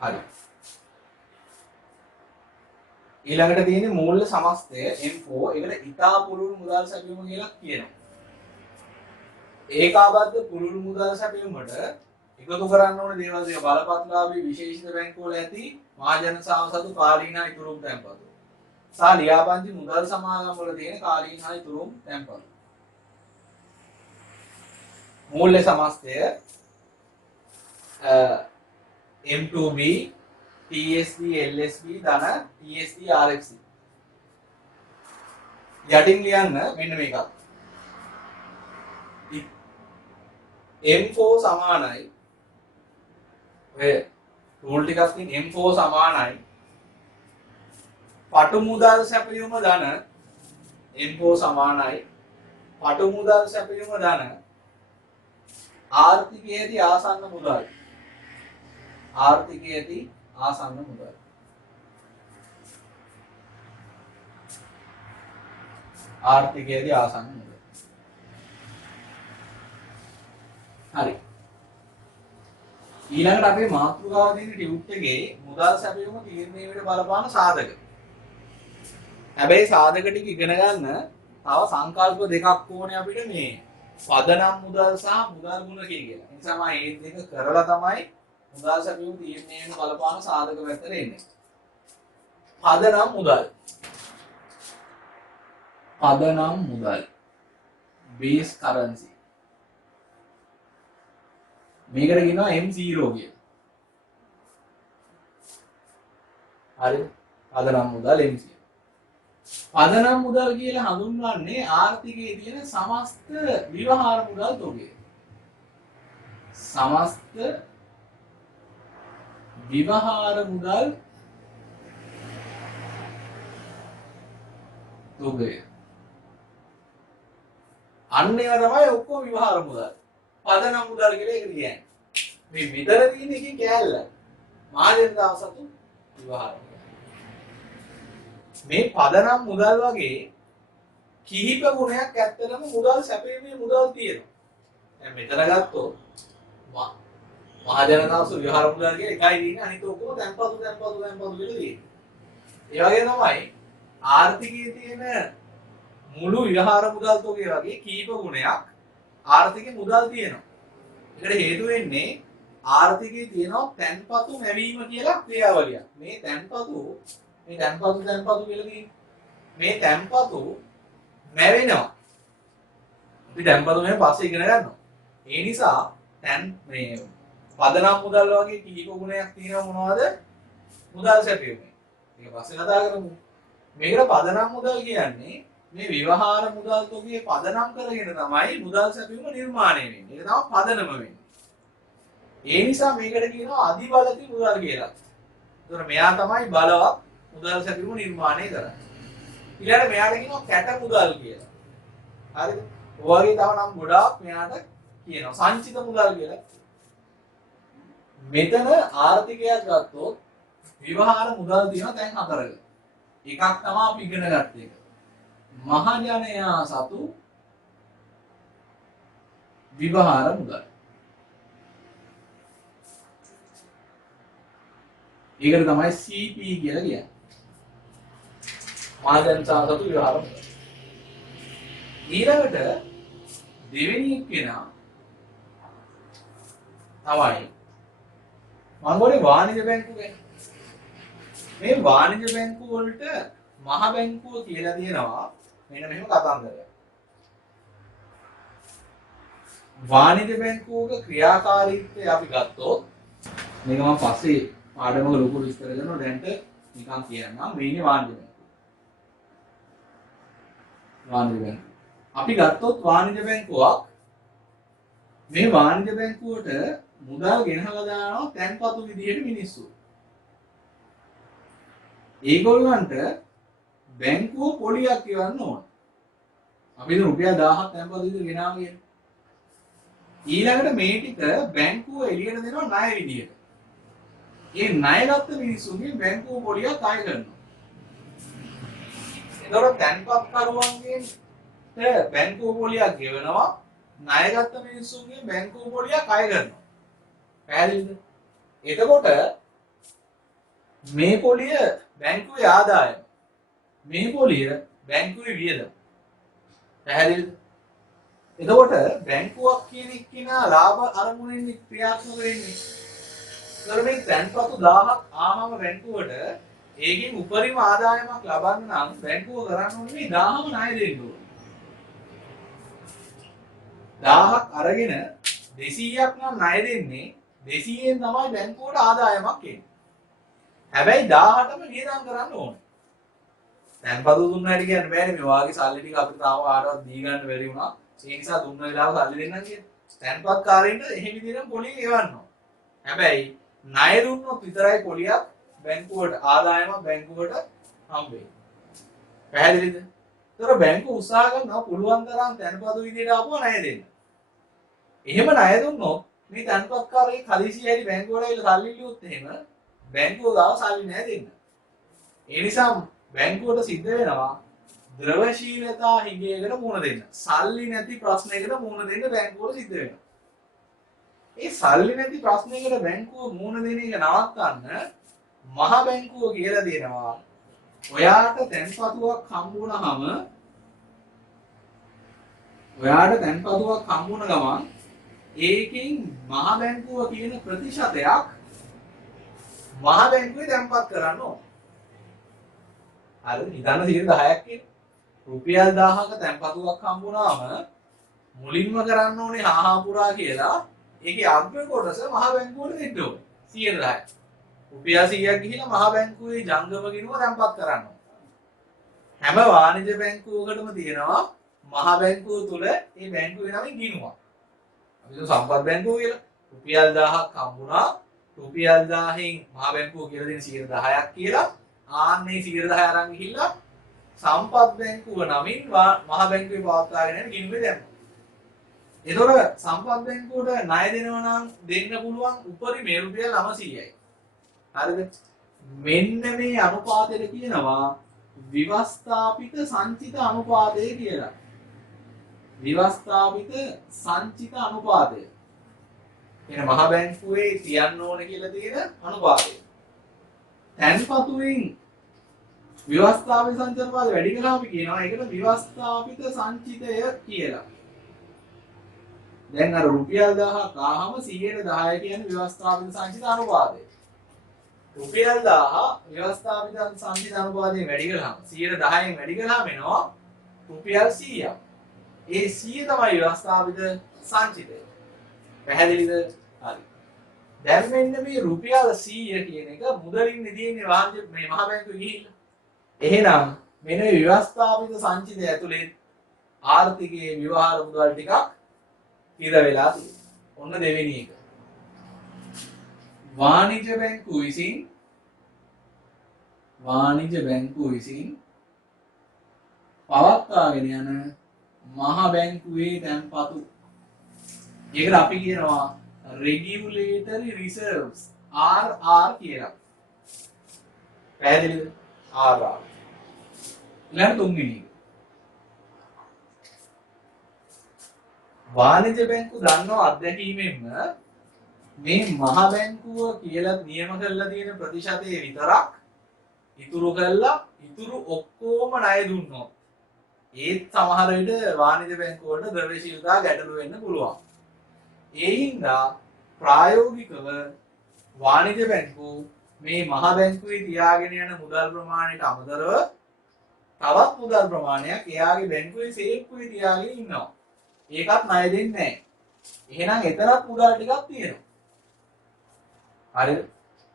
හරි. ඊළඟට තියෙන්නේ මූල්‍ය සමස්තය M4. ඒකට ඉතා පුළුල් මුදල් සැපයීම කියලා කියනවා. ඒකාබද්ධ පුළුල් මුදල් සැපයීමට එකතු කරන්න ඕනේ දේවල් දෙක බලපත්‍රාභී විශේෂිත බැංකුවල ඇති මහජන සතු කාලීන හා ඉතුරු තැන්පතු සහ ලියාපදිංචි මුදල් සමාගම් වල තියෙන කාලීන හා ඉතුරු තැන්පතු. මූල්‍ය සමස්තය M2B TSD LSB ධන TSD RXD. යටින් ලියන්න මෙන්න මේක. M4 සමානයි ඔය රූල් ටිකක් තියෙන M4 සමානයි පටු මුදල් සැපයීම ධන M4 සමානයි පටු මුදල් සැපයීම ධන ආර්ථිකයේදී ආසන්න මුදල් හරි. ඊළඟට අපේ මාතෘකාව දෙන ටියුට් එකේ මුදල් සැපයීම තීරණයකට බලපාන සාධක. හැබැයි සාධක ටික ඉගෙන ගන්න තව සංකල්ප දෙකක් ඕනේ අපිට මේ පදනම් මුදල් සහ මුදල් ගුණකය කියලා. ඒ නිසා මම මේ දෙක කරලා තමයි මුදල් සැපයීම තීරණයකට බලපාන සාධක පැත්තට එන්නේ. පදනම් මුදල් base currency මේකට කියනවා M0 කියලා. හරිද? පදනම් මුදල් M0. පදනම් මුදල් කියලා හඳුන්වන්නේ ආර්ථිකයේ තියෙන සමස්ත ව්‍යවහාර මුදල් තොගය. සමස්ත ව්‍යවහාර මුදල් තොගය. අන්න ඒවා තමයි ඔක්කොම ව්‍යවහාර මුදල්. පදනම් මුදල් කියලා ඒක කියන්නේ. මේ විතර තියෙන එකේ කෑල්ල. මාධ්‍යන්තර සතු ව්‍යවහාර මුදල්. මේ පදනම් මුදල් වගේ කිහිප ගුණයක් ඇත්තටම මුදල් සැපීමේ මුදල් තියෙනවා. දැන් මෙතන ගත්තොත් මහජනතාවස ව්‍යවහාර මුදල් කියලා එකයි තියෙන්නේ. අනිත ඔක්කොම තැන්පතු කියලා තියෙනවා. ඒ වගේ තමයි ආර්ථිකයේ තියෙන මුළු ව්‍යවහාර මුදල් තෝගේ වගේ කීප ගුණයක් ආර්ථිකේ මුදල් තියෙනවා. ඒකට හේතු වෙන්නේ ආර්ථිකයේ තියෙනවා තැන්පතු නැවීම කියලා ක්‍රියාවලියක්. මේ තැන්පතු කියලා කියන්නේ මේ තැන්පතු නැවෙනවා. අපි තැන්පතු මේ පස්සේ ඉගෙන ගන්නවා. ඒ නිසා මේ පදනම් මුදල් වගේ කීප ගුණයක් තියෙනවා මොනවද? මුදල් සැපයීමේ. ඒක පස්සේ කතා කරමු. මේකට පදනම් මුදල් කියන්නේ මේ ව්‍යවහාර මුදල් තොගයේ පදනම් කරගෙන තමයි මුදල් සැපයීම නිර්මාණය වෙන්නේ. ඒක තමයි පදනම වෙන්නේ. ඒ නිසා මේකට කියනවා අධිබලති මුදල් කියලා. ඒතර මෙයා තමයි බලවත් මුදල් සැපයීම නිර්මාණය කරන්නේ. ඊළඟට මෙයාට කියනවා කැට මුදල් කියලා. හරිද? ඔය වගේ තව නම් ගොඩාක් මෙයාට කියනවා සංචිත මුදල් කියලා. මෙතන ආර්ථිකයක් ගත්තොත් ව්‍යවහාර මුදල් තියෙනවා දැන් හතරක. එකක් තමයි අපි ඉගෙන ගත්ත එක. මහජනයා සතු ව්‍යවහාර මුදල්. ඒකට තමයි CP කියලා කියන්නේ. මහජනතා සතු ව්‍යවහාර මුදල්. ඊළඟට දෙවෙනි කෙනා තමයි මම ගොඩේ වාණිජ බැංකුව ගැන. මේ වාණිජ බැංකුව වලට මහ බැංකුව කියලා දෙනවා මෙන්න මෙහෙම කතන්දරයක්. වාණිජ බැංකුවක ක්‍රියාකාරීත්වය අපි ගත්තොත් මේක මම පස්සේ පාඩමක ලොකු විස්තර කරනවා දැන්ට නිකන් කියන්නම් මේ ඉන්නේ වාණිජ බැංකුව. වාණිජ බැංකුව. අපි ගත්තොත් වාණිජ බැංකුවක් මේ වාණිජ බැංකුවට මුදල් ගෙනහලා දානවා තැන්පතු විදිහට මිනිස්සු. ඒගොල්ලන්ට බැංකුව පොලියක් ගෙවන්න ඕන. අපි දැන් රුපියල් 1000ක් තැන්පතු විදිහට ගෙනාවා කියන්නේ. ඊළඟට මේ ටික බැංකුව එළියට දෙනවා ණය විදිහට. ඒ ණය ගත්ත මිනිස්සුන්ගේ බැංකුව පොලියක් අය කරනවා. එතකොට තැන්පත් කරුවන්ගෙන් බැංකුව පොලියක් ගෙවනවා ණයගත්ත මිනිස්සුන්ගේ බැංකුව පොලියක් අය කරනවා. පැහැදිලිද? එතකොට මේ පොලිය බැංකුවේ ආදායම. මේ පොලිය බැංකුවේ වියදම. පැහැදිලිද? එතකොට බැංකුවක් කියන එක්කිනා ලාභ අරමුණෙන් ක්‍රියාත්මක වෙන්නේ. ඒතර මේ තැන්පතු 1000ක් ආවම බැංකුවට ඒකෙන් උපරිම ආදායමක් ලබන්න නම් බැංකුව කරන්න ඕනේ මේ 1000ම ණය දෙන්න ඕනේ. 1000ක් අරගෙන 200ක් නම් ණය දෙන්නේ 200ෙන් තමයි බැංකුවට ආදායමක් එන්නේ. හැබැයි 1000ටම වියදම් කරන්න ඕනේ. තැන්පතු දුන්නාට කියන්න බෑනේ මේ වාගේ සල්ලි ටික අපිට තාම කාටවත් දී ගන්න බැරි වුණා. ඒ නිසා දුන්න වෙලාව සල්ලි දෙන්නම් කියන්නේ. තැන්පත් කාරයින්ට එහෙම විදිහටම පොලිය ගෙවන්නවා. හැබැයි ණය දුන්නොත් විතරයි පොලියක් බැංකුවට ආදායමක් බැංකුවට හම්බෙන්නේ. පැහැදිලිද? ඒතර බැංකුව උත්සාහ කරනවා පුළුවන් තරම් තැන්පතු විදිහට ආපුවා ණය දෙන්න. එහෙම ණය දුන්නොත් මේ තැන්පත්කාරයේ කලිසි හැරි බැංකුවට ඇවිල්ලා සල්ලි ලියුවොත් එහෙම බැංකුව ගාව සල්ලි නැහැ දෙන්න. ඒ නිසා බැංකුවට සිද්ධ වෙනවා ද්‍රවශීලතා හිගයකට මුහුණ දෙන්න. සල්ලි නැති ප්‍රශ්නයකට මුහුණ දෙන්න බැංකුවට සිද්ධ වෙනවා. ඒ සල්ලි නැති ප්‍රශ්නයකට බැංකුව මුහුණ දෙන එක නවත්තන්න මහ බැංකුව කියලා දෙනවා. ඔයාට තැන්පතුවක් හම්බුනහම ගමන් ඒකෙන් මහ බැංකුව කියන ප්‍රතිශතයක් මහ බැංකුවේ තැන්පත් කරන්න ඕන. හරිද? ඉතින් 10ක් කියන රුපියල් 1000ක තැන්පතුවක් හම්බුනාම මුලින්ම කරන්න ඕනේ හාහා පුරා කියලා ඒකේ අග්‍ර කොටස මහා බැංකුවට දෙන්න ඕනේ 110. රුපියල් 100ක් ගිහිල්ලා මහා බැංකුවේ ජංගම ගිණුම තැන්පත් කරන්න ඕනේ. හැම වාණිජ බැංකුවකටම තියෙනවා මහා බැංකුව තුල මේ බැංකුවේ නමින් ගිණුමක්. අපි හිතමු සම්පත් බැංකුව කියලා. රුපියල් 1000ක් හම්බුණා. රුපියල් 1000න් මහා බැංකුව කියලා දෙන 10%ක් කියලා. ආන්නේ 10% අරන් ගිහිල්ලා සම්පත් බැංකුව නමින් මහා බැංකුවේ පවත්වාගෙන යන ගිණුමේ දැම්මා. ඒතකොට සම්පත් බැංකුවට ණය දෙනවා නම් දෙන්න පුළුවන් උපරිමේ රුපියල් 900යි. හරිද? මෙන්න මේ අනුපාතයට කියනවා විවස්ථාපිත සංචිත අනුපාතය කියලා. විවස්ථාපිත සංචිත අනුපාතය. එන මහා බැංකුවේ තියන්න ඕන කියලා තියෙන අනුපාතය. තැන්පතුෙන් විවස්ථාපිත සංචිත අනුපාතය වැඩි කරලා අපි කියනවා ඒකට විවස්ථාපිත සංචිතය කියලා. දැන් අර රුපියල් 1000ක් ආවම 110 කියන්නේ විවස්ථාපිත සංචිත අනුපාතය. රුපියල් 1000 ව්‍යවස්ථාපිත සංචිත අනුපාතයෙන් වැඩි කළාම 110න් වැඩි කළාම එනවා රුපියල් 100ක්. ඒ 100 තමයි ව්‍යවස්ථාපිත සංචිතය. පැහැදිලිද? හරි. දැන් මෙන්න මේ රුපියල් 100 කියන එක මුදලින් නිදින්නේ වාණිජ මේ මහා බැංකුවේ ගිහිල්ලා. එහෙනම් මෙන්න මේ ව්‍යවස්ථාපිත සංචිතය ඇතුලේ ආර්ථිකයේ ව්‍යවහාර මුදල් ටිකක් ඉර වෙලා තියෙනවා. ඔන්න දෙවෙනි එක. වාණිජ බැංකුව විසින් පවත්වාගෙන යන මහා බැංකුවේ තැන්පතු. ඒකට අපි කියනවා regulatory reserves RR කියලා. පැහැදිලිද? RR. ඊළඟ තුන්වෙනි එක. වාණිජ බැංකුව දන්නව අත්දැකීමෙන්ම මේ මහා බැංකුව කියලා නියම කරලා තියෙන ප්‍රතිශතයේ විතරක් ඉතුරු කළා ඉතුරු ඔක්කොම ණය දුන්නොත් ඒත් සමහර විට වාණිජ බැංකුවලට ද්‍රව්‍යශීලතා ගැටලු වෙන්න පුළුවන්. ඒ හින්දා ප්‍රායෝගිකව වාණිජ බැංකුව මේ මහා බැංකුවේ තියාගෙන යන මුදල් ප්‍රමාණයට අමතරව තවත් මුදල් ප්‍රමාණයක් එයාගේ බැංකුවේ සේෆ්කුවේ තියාගෙන ඉන්නවා. ඒකත් ණය දෙන්නේ නැහැ. එහෙනම් එතරම් මුදල් ටිකක් තියෙනවා. හරිද?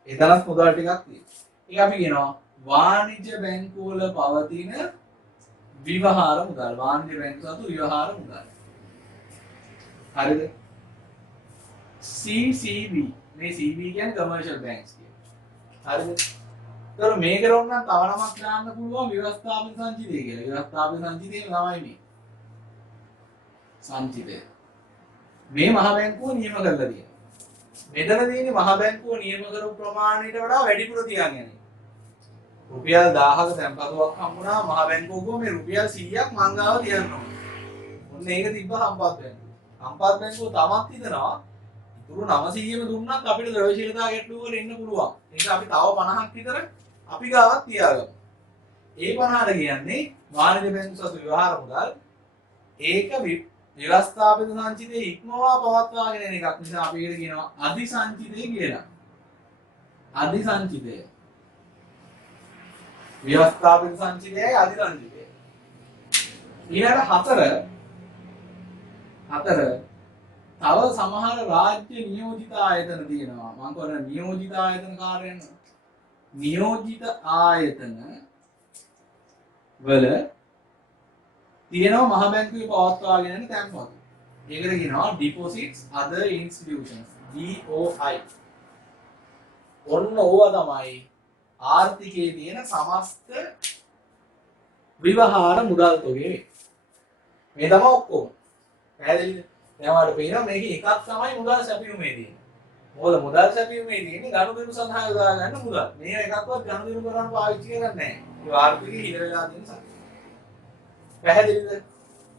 එතරම් මුදල් ටිකක් තියෙනවා. ඒක අපි කියනවා වාණිජ බැංකුවල පවතින විවහාර මුදල්. වාණිජ බැංකුව සතු විවහාර මුදල්. හරිද? CCB. මේ CB කියන්නේ කමර්ෂල් බැංක්ස් කියන්නේ. හරිද? ඒතර මේක රොන් නම් තව නමක් දාන්න පුළුවන් ව්‍යවස්ථාපිත සංචිතය කියලා. ව්‍යවස්ථාපිත සංචිතය තමයි මේ. සංචිතය. මේ මහා බැංකුව නියම කරලා තියෙනවා. මෙතන තියෙන්නේ මහා බැංකුව නියම කරපු ප්‍රමාණයට වඩා වැඩිපුර තියන් යන්නේ. රුපියල් 1000ක තැන්පතුවක් හම්බුණා මහා බැංකුව මේ රුපියල් 100ක් මං ගාව තියනවා. ඔන්න ඒක තිබ්බ සම්පත් බැංකුව. සම්පත් බැංකුව තමත් හිතනවා ඉතුරු 900ම දුන්නත් අපිට ද්‍රව්‍යශීලතා ගැටලුව වල ඉන්න පුළුවන්. ඒක අපි තව 50ක් විතර අපි ගාවත් තියාගමු. ඒ 50ට කියන්නේ වාණිජ බැංකුව සතු ව්‍යවහාර මුදල්. ඒක ව්‍යවස්ථාපිත සංචිතයේ ඉක්මවා පවත්වාගෙන යන එකක් නිසා අපි ඒකට කියනවා අධි සංචිතය කියලා. අධි සංචිතය. ව්‍යවස්ථාපිත සංචිතයයි අධි සංචිතය. ඊළඟ හතර තව සමහර රාජ්‍ය නියෝජිත ආයතන තියෙනවා. මම කියන නියෝජිත ආයතන කාර්යයන් නියෝජිත ආයතන වල තියෙනවා මහා බැංකුවේ පවත්වාගෙන යන තැන්පතු. ඒකට කියනවා deposits other institutions DOI. ඔන්න ඕවා තමයි ආර්ථිකයේ තියෙන සමස්ත විවහාර මුදල් තොගේ. මේ තමයි ඔක්කොම. පැහැදිලිද? දැන් ඔයාලට පේනවා මේකේ එකක් තමයි මුදල් සැපයුමේ තියෙන්නේ. මොකද මුදල් සැපයුමේ තියෙන්නේ ගනුදෙනු සඳහා යොදා ගන්න මුදල්. මේ එකක්වත් ගනුදෙනු කරන්න පාවිච්චි කරන්නේ නැහැ. ඒ ආර්ථිකයේ හිර වෙලා තියෙන සත්‍ය. පැහැදිලිද?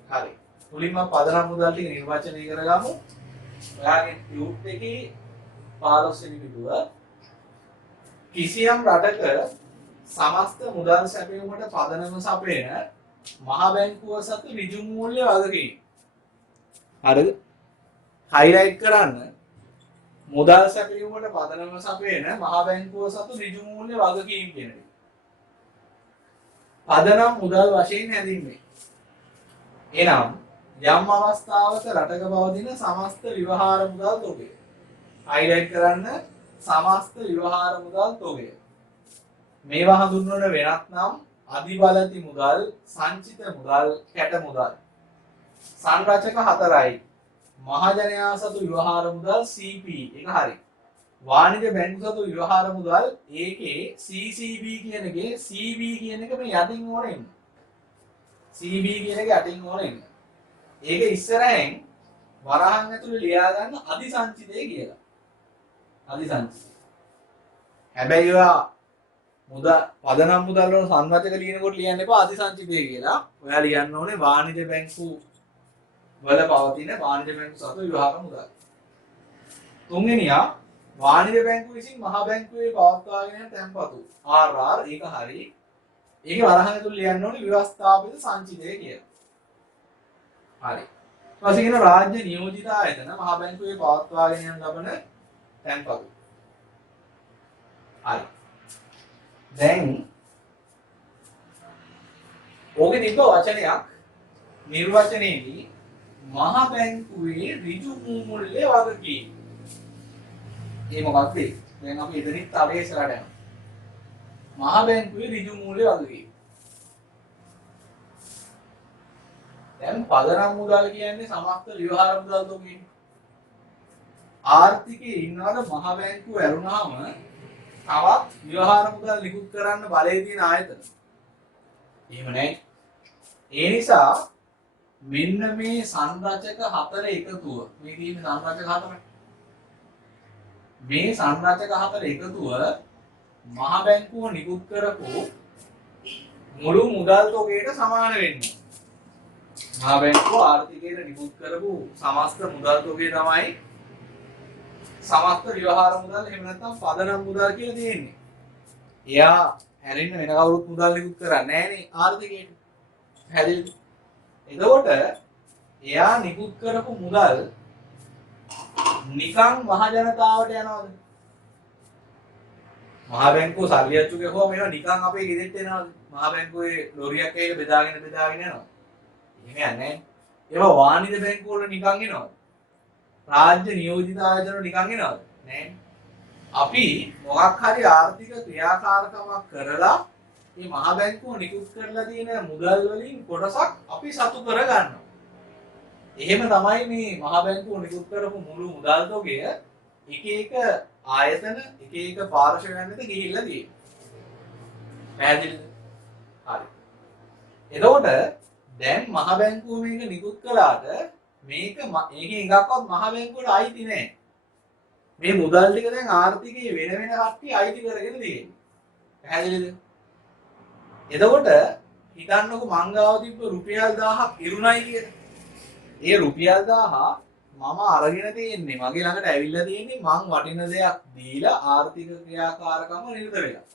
හරි. මුලින්ම පදනම් මුදල් ටික නිර්වචනය කරගමු. ඔයාගේ ටියුට් එකේ 15 වෙනි පිටුව කිසියම් රටක සමස්ත මුදල් සැපයීමට පදනම සපයන මහා බැංකුව සතු ඍජු මූල්‍ය වගකීම්. හරිද? හයිලයිට් කරන්න මුදල් සැපයීමට පදනම සපයන මහා බැංකුව සතු ඍජු මූල්‍ය වගකීම් කියන එක. පදනම් මුදල් වශයෙන් හැඳින්වේ. එනම් යම් අවස්ථාවක රටක පවතින සමස්ත ව්‍යවහාර මුදල් තොගය. highlight කරන්න සමස්ත ව්‍යවහාර මුදල් තොගය. මේවා හඳුන්වන වෙනත් නම් අධිබලති මුදල්, සංචිත මුදල්, කැට මුදල්. සංරචක හතරයි. මහජනයා සතු ව්‍යවහාර මුදල් CP එක හරි. වාණිජ බැංකු සතු ව්‍යවහාර මුදල් ඒකේ CCB කියන එකේ CB කියන එක මේ යටින් ඕනේ ඉන්න. CB කියන එක යටින් ඕනේ ඉන්න. ඒක ඉස්සරහෙන් වරහන් ඇතුළේ ලියා ගන්න අධිසංචිතය කියලා. අධිසංචිතය. හැබැයි ඒවා මුදල් පදනම් මුදල් වල සංරචක ලියනකොට ලියන්න එපා අධිසංචිතය කියලා. ඔයා ලියන්න ඕනේ වාණිජ බැංකු වල පවතින වාණිජ බැංකු සතු ව්‍යවහාර මුදල්. තුන්වෙනියා වාණිජ බැංකුව විසින් මහා බැංකුවේ පවත්වාගෙන යන තැන්පතු RR ඒක හරි. ඒකේ වරහන් ඇතුළේ ලියන්න ඕනේ ව්‍යවස්ථාපිත සංචිතය කියලා. හරි. ඊපස්සේ කියන රාජ්‍ය නියෝජිත ආයතන මහා බැංකුවේ පවත්වාගෙන යන ලබන තැන්පතු. හරි. දැන් ඕකේ තිබ්බ වචනයක් නිර්වචනයේදී මහා බැංකුවේ ඍජු මූල්‍ය වගකීම්. ඒ මොකක්ද? දැන් අපි එතනින් තව ඉස්සරහට යනවා. මහා බැංකුවේ ඍජු මූල්‍ය වගකීම්. දැන් පදනම් මුදල් කියන්නේ සමස්ත ව්‍යවහාර මුදල් තොගයනේ. ආර්ථිකයේ ඉන්නවද මහා බැංකුව ඇරුණාම තවත් ව්‍යවහාර මුදල් නිකුත් කරන්න බලය තියෙන ආයතන. එහෙම නැහැ. ඒ නිසා මෙන්න මේ සංරචක හතර එකතුව මේ තියෙන සංරචක හතර. මේ සංරචක හතර එකතුව මහා බැංකුව නිකුත් කරපු මුළු මුදල් තොගයට සමාන වෙන්නේ. මහා බැංකුව ආර්ථිකයට නිකුත් කරපු සමස්ත මුදල් තොගය තමයි සමස්ත ව්‍යවහාර මුදල් එහෙම නැත්නම් පදනම් මුදල් කියලා තියෙන්නේ. එයා හැරෙන්න වෙන කවුරුත් මුදල් නිකුත් කරන්නේ නැහනේ ආර්ථිකයට. හැදෙන්නේ. එතකොට එයා නිකුත් කරපු මුදල් නිකන් මහ ජනතාවට යනවද? මහා බැංකුව සල්ලි අච්චු ගහුවා මේවා නිකන් අපේ ගෙදෙට්ට එනවද? මහා බැංකුවේ ලොරියක් එක බෙදාගෙන යනවා. එහෙම යන්නේ නැහැ. ඒවා වාණිජ බැංකුව වල නිකන් එනවද? රාජ්‍ය නියෝජිත ආයතන වල නිකන් එනවද? නැහැ. අපි මොකක් හරි ආර්ථික ක්‍රියාකාරකමක් කරලා මේ මහා බැංකුව නිකුත් කරලා තියෙන මුදල් වලින් කොටසක් අපි සතු කර ගන්නවා. එහෙම තමයි මේ මහා බැංකුව නිකුත් කරපු මුළු මුදල් තොගය එක එක ආයතන එක එක පාර්ශ්වයන් වෙත ගිහිල්ලා තියෙන්නේ. පැහැදිලිද? හරි. එතකොට දැන් මහා බැංකුව මේක නිකුත් කළාට මේක ඒකේ එකක්වත් මහා බැංකුවට අයිති නෑ. මේ මුදල් ටික දැන් ආර්ථිකයේ වෙන වෙන කට්ටිය අයිති කරගෙන තියෙන්නේ. පැහැදිලිද? එතකොට හිතන්නකො මං ගාව තිබ්බ රුපියල් 1000ක් ඉරුණයි කියලා. ඒ රුපියල් 1000 මම අරගෙන තියෙන්නේ මගේ ළඟට ඇවිල්ලා තියෙන්නේ මං වටින දෙයක් දීලා ආර්ථික ක්‍රියාකාරකම නිරත වෙලා.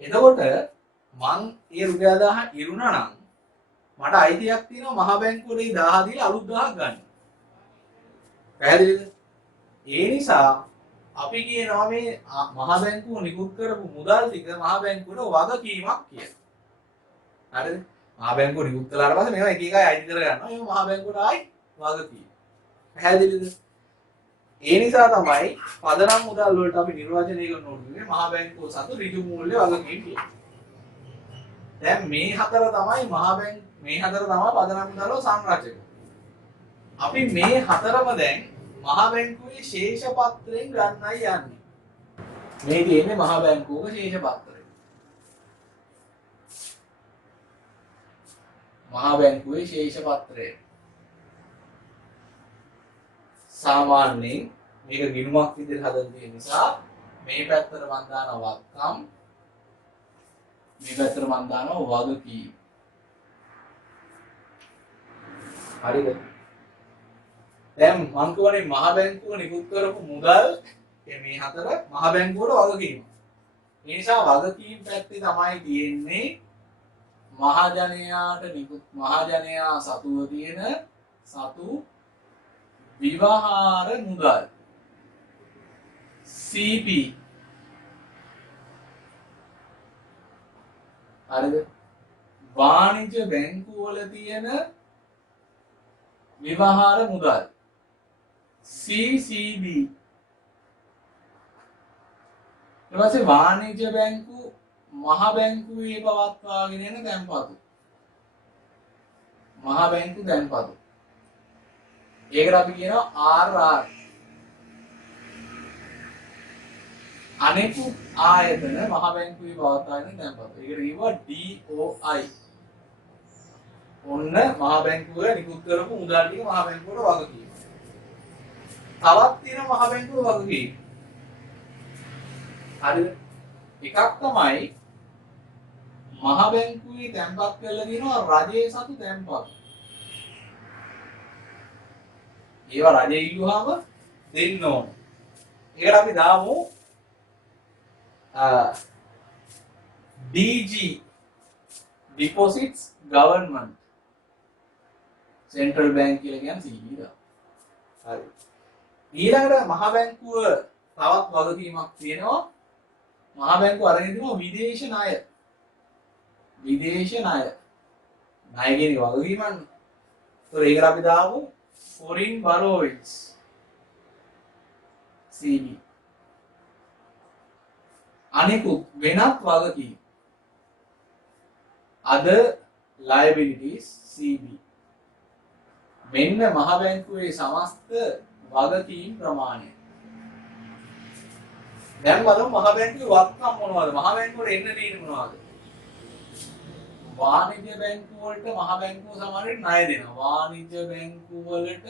එතකොට මං ඒ රුපියල් 1000 ඉරුණා නම් මට අයිතියක් තියෙනවා මහා බැංකුවේ 1000 දීලා අලුත් 1000ක් ගන්න. පැහැදිලිද? ඒ නිසා අපි කියනවා මේ මහා බැංකුව නිකුත් කරපු මුදල් ටික මහා බැංකුවට වගකීමක් කියලා. හරිද? මහා බැංකුව නිකුත් කළාට පස්සේ මේවා එක එකයි අයිති කර ගන්නවා. ඒක මහා බැංකුවට ආයි වගකීම. පැහැදිලිද? ඒ නිසා තමයි පදනම් මුදල් වලට අපි නිර්වචනය කරන ඕනේ මහා බැංකුව සතු ඍජු මූල්‍ය වගකීම් කියන්නේ. දැන් මේ හතර තමයි මහා බැංකුව මේ හතර තමයි පදනම් මුදල් වල සංරචක. අපි මේ හතරම දැන් මහා බැංකුවේ ශේෂ පත්‍රයෙන් ගන්නයි යන්නේ. මේ තියෙන්නේ මහා බැංකුවක ශේෂ පත්‍රය. මහා බැංකුවේ ශේෂ පත්‍රය. සාමාන්‍යයෙන් මේක ගිණුමක් විදිහට හදලා තියෙන නිසා මේ පැත්තට මම දානවා වත්කම් මේ පැත්තට මම දානවා වගකීම්. හරිද? දැන් මං කියවනේ මහා බැංකුව නිකුත් කරපු මුදල් මේ හතර මහා බැංකුවට වගකීම. ඒ නිසා වගකීම් පැත්තේ තමයි තියෙන්නේ මහජනයා සතුව තියෙන සතු විවහාර මුදල් CP. හරිද? වාණිජ බැංකුවල තියෙන ව්‍යවහාර මුදල් CCB. ඊට පස්සේ වාණිජ්‍ය බැංකු මහ බැංකුවේ පවත්වාගෙන යන තැන්පතු. මහ බැංකු තැන්පතු. ඒකට අපි කියනවා RR. අනෙකුත් ආයතන මහ බැංකුවේ පවත්වාගෙන තැන්පතු. ඒකට කියනවා DOI. ඔන්න මහ බැංකුව නිකුත් කරපු මුදල් ටික මහ බැංකුවට වගකීම. තවත් තියෙන මහ බැංකුව වගකීම. හරිද? එකක් තමයි මහ බැංකුවේ තැන්පත් කරලා දිනවා රජයේ සතු තැන්පත්. ඒවා රජය ඉල්ලුවාම දෙන්න ඕන. ඒකට අපි දාමු DG deposits government central bank කියලා කියන්නේ CB දා. හරි. ඊළඟට මහ බැංකුව තවත් වගකීමක් තියෙනවා. මහ බැංකුව අරගෙන තියෙනවා විදේශ ණය. විදේශ ණය. ණය කියන්නේ වගකීමක්. ඒතකොට ඒකට අපි දාමු foreign borrowings CB. අනිකුත් වෙනත් වගකීම් other liabilities CB. මෙන්න මහ බැංකුවේ සමස්ත වගකීම් ප්‍රමාණය. දැන් බලමු මහ බැංකුවේ වත්කම් මොනවද? මහ බැංකුවට එන්න තියෙන්නේ මොනවද? වාණිජ්‍ය බැංකු වලට මහ බැංකුව සමහරවිට ණය දෙනවා. වාණිජ්‍ය බැංකු වලට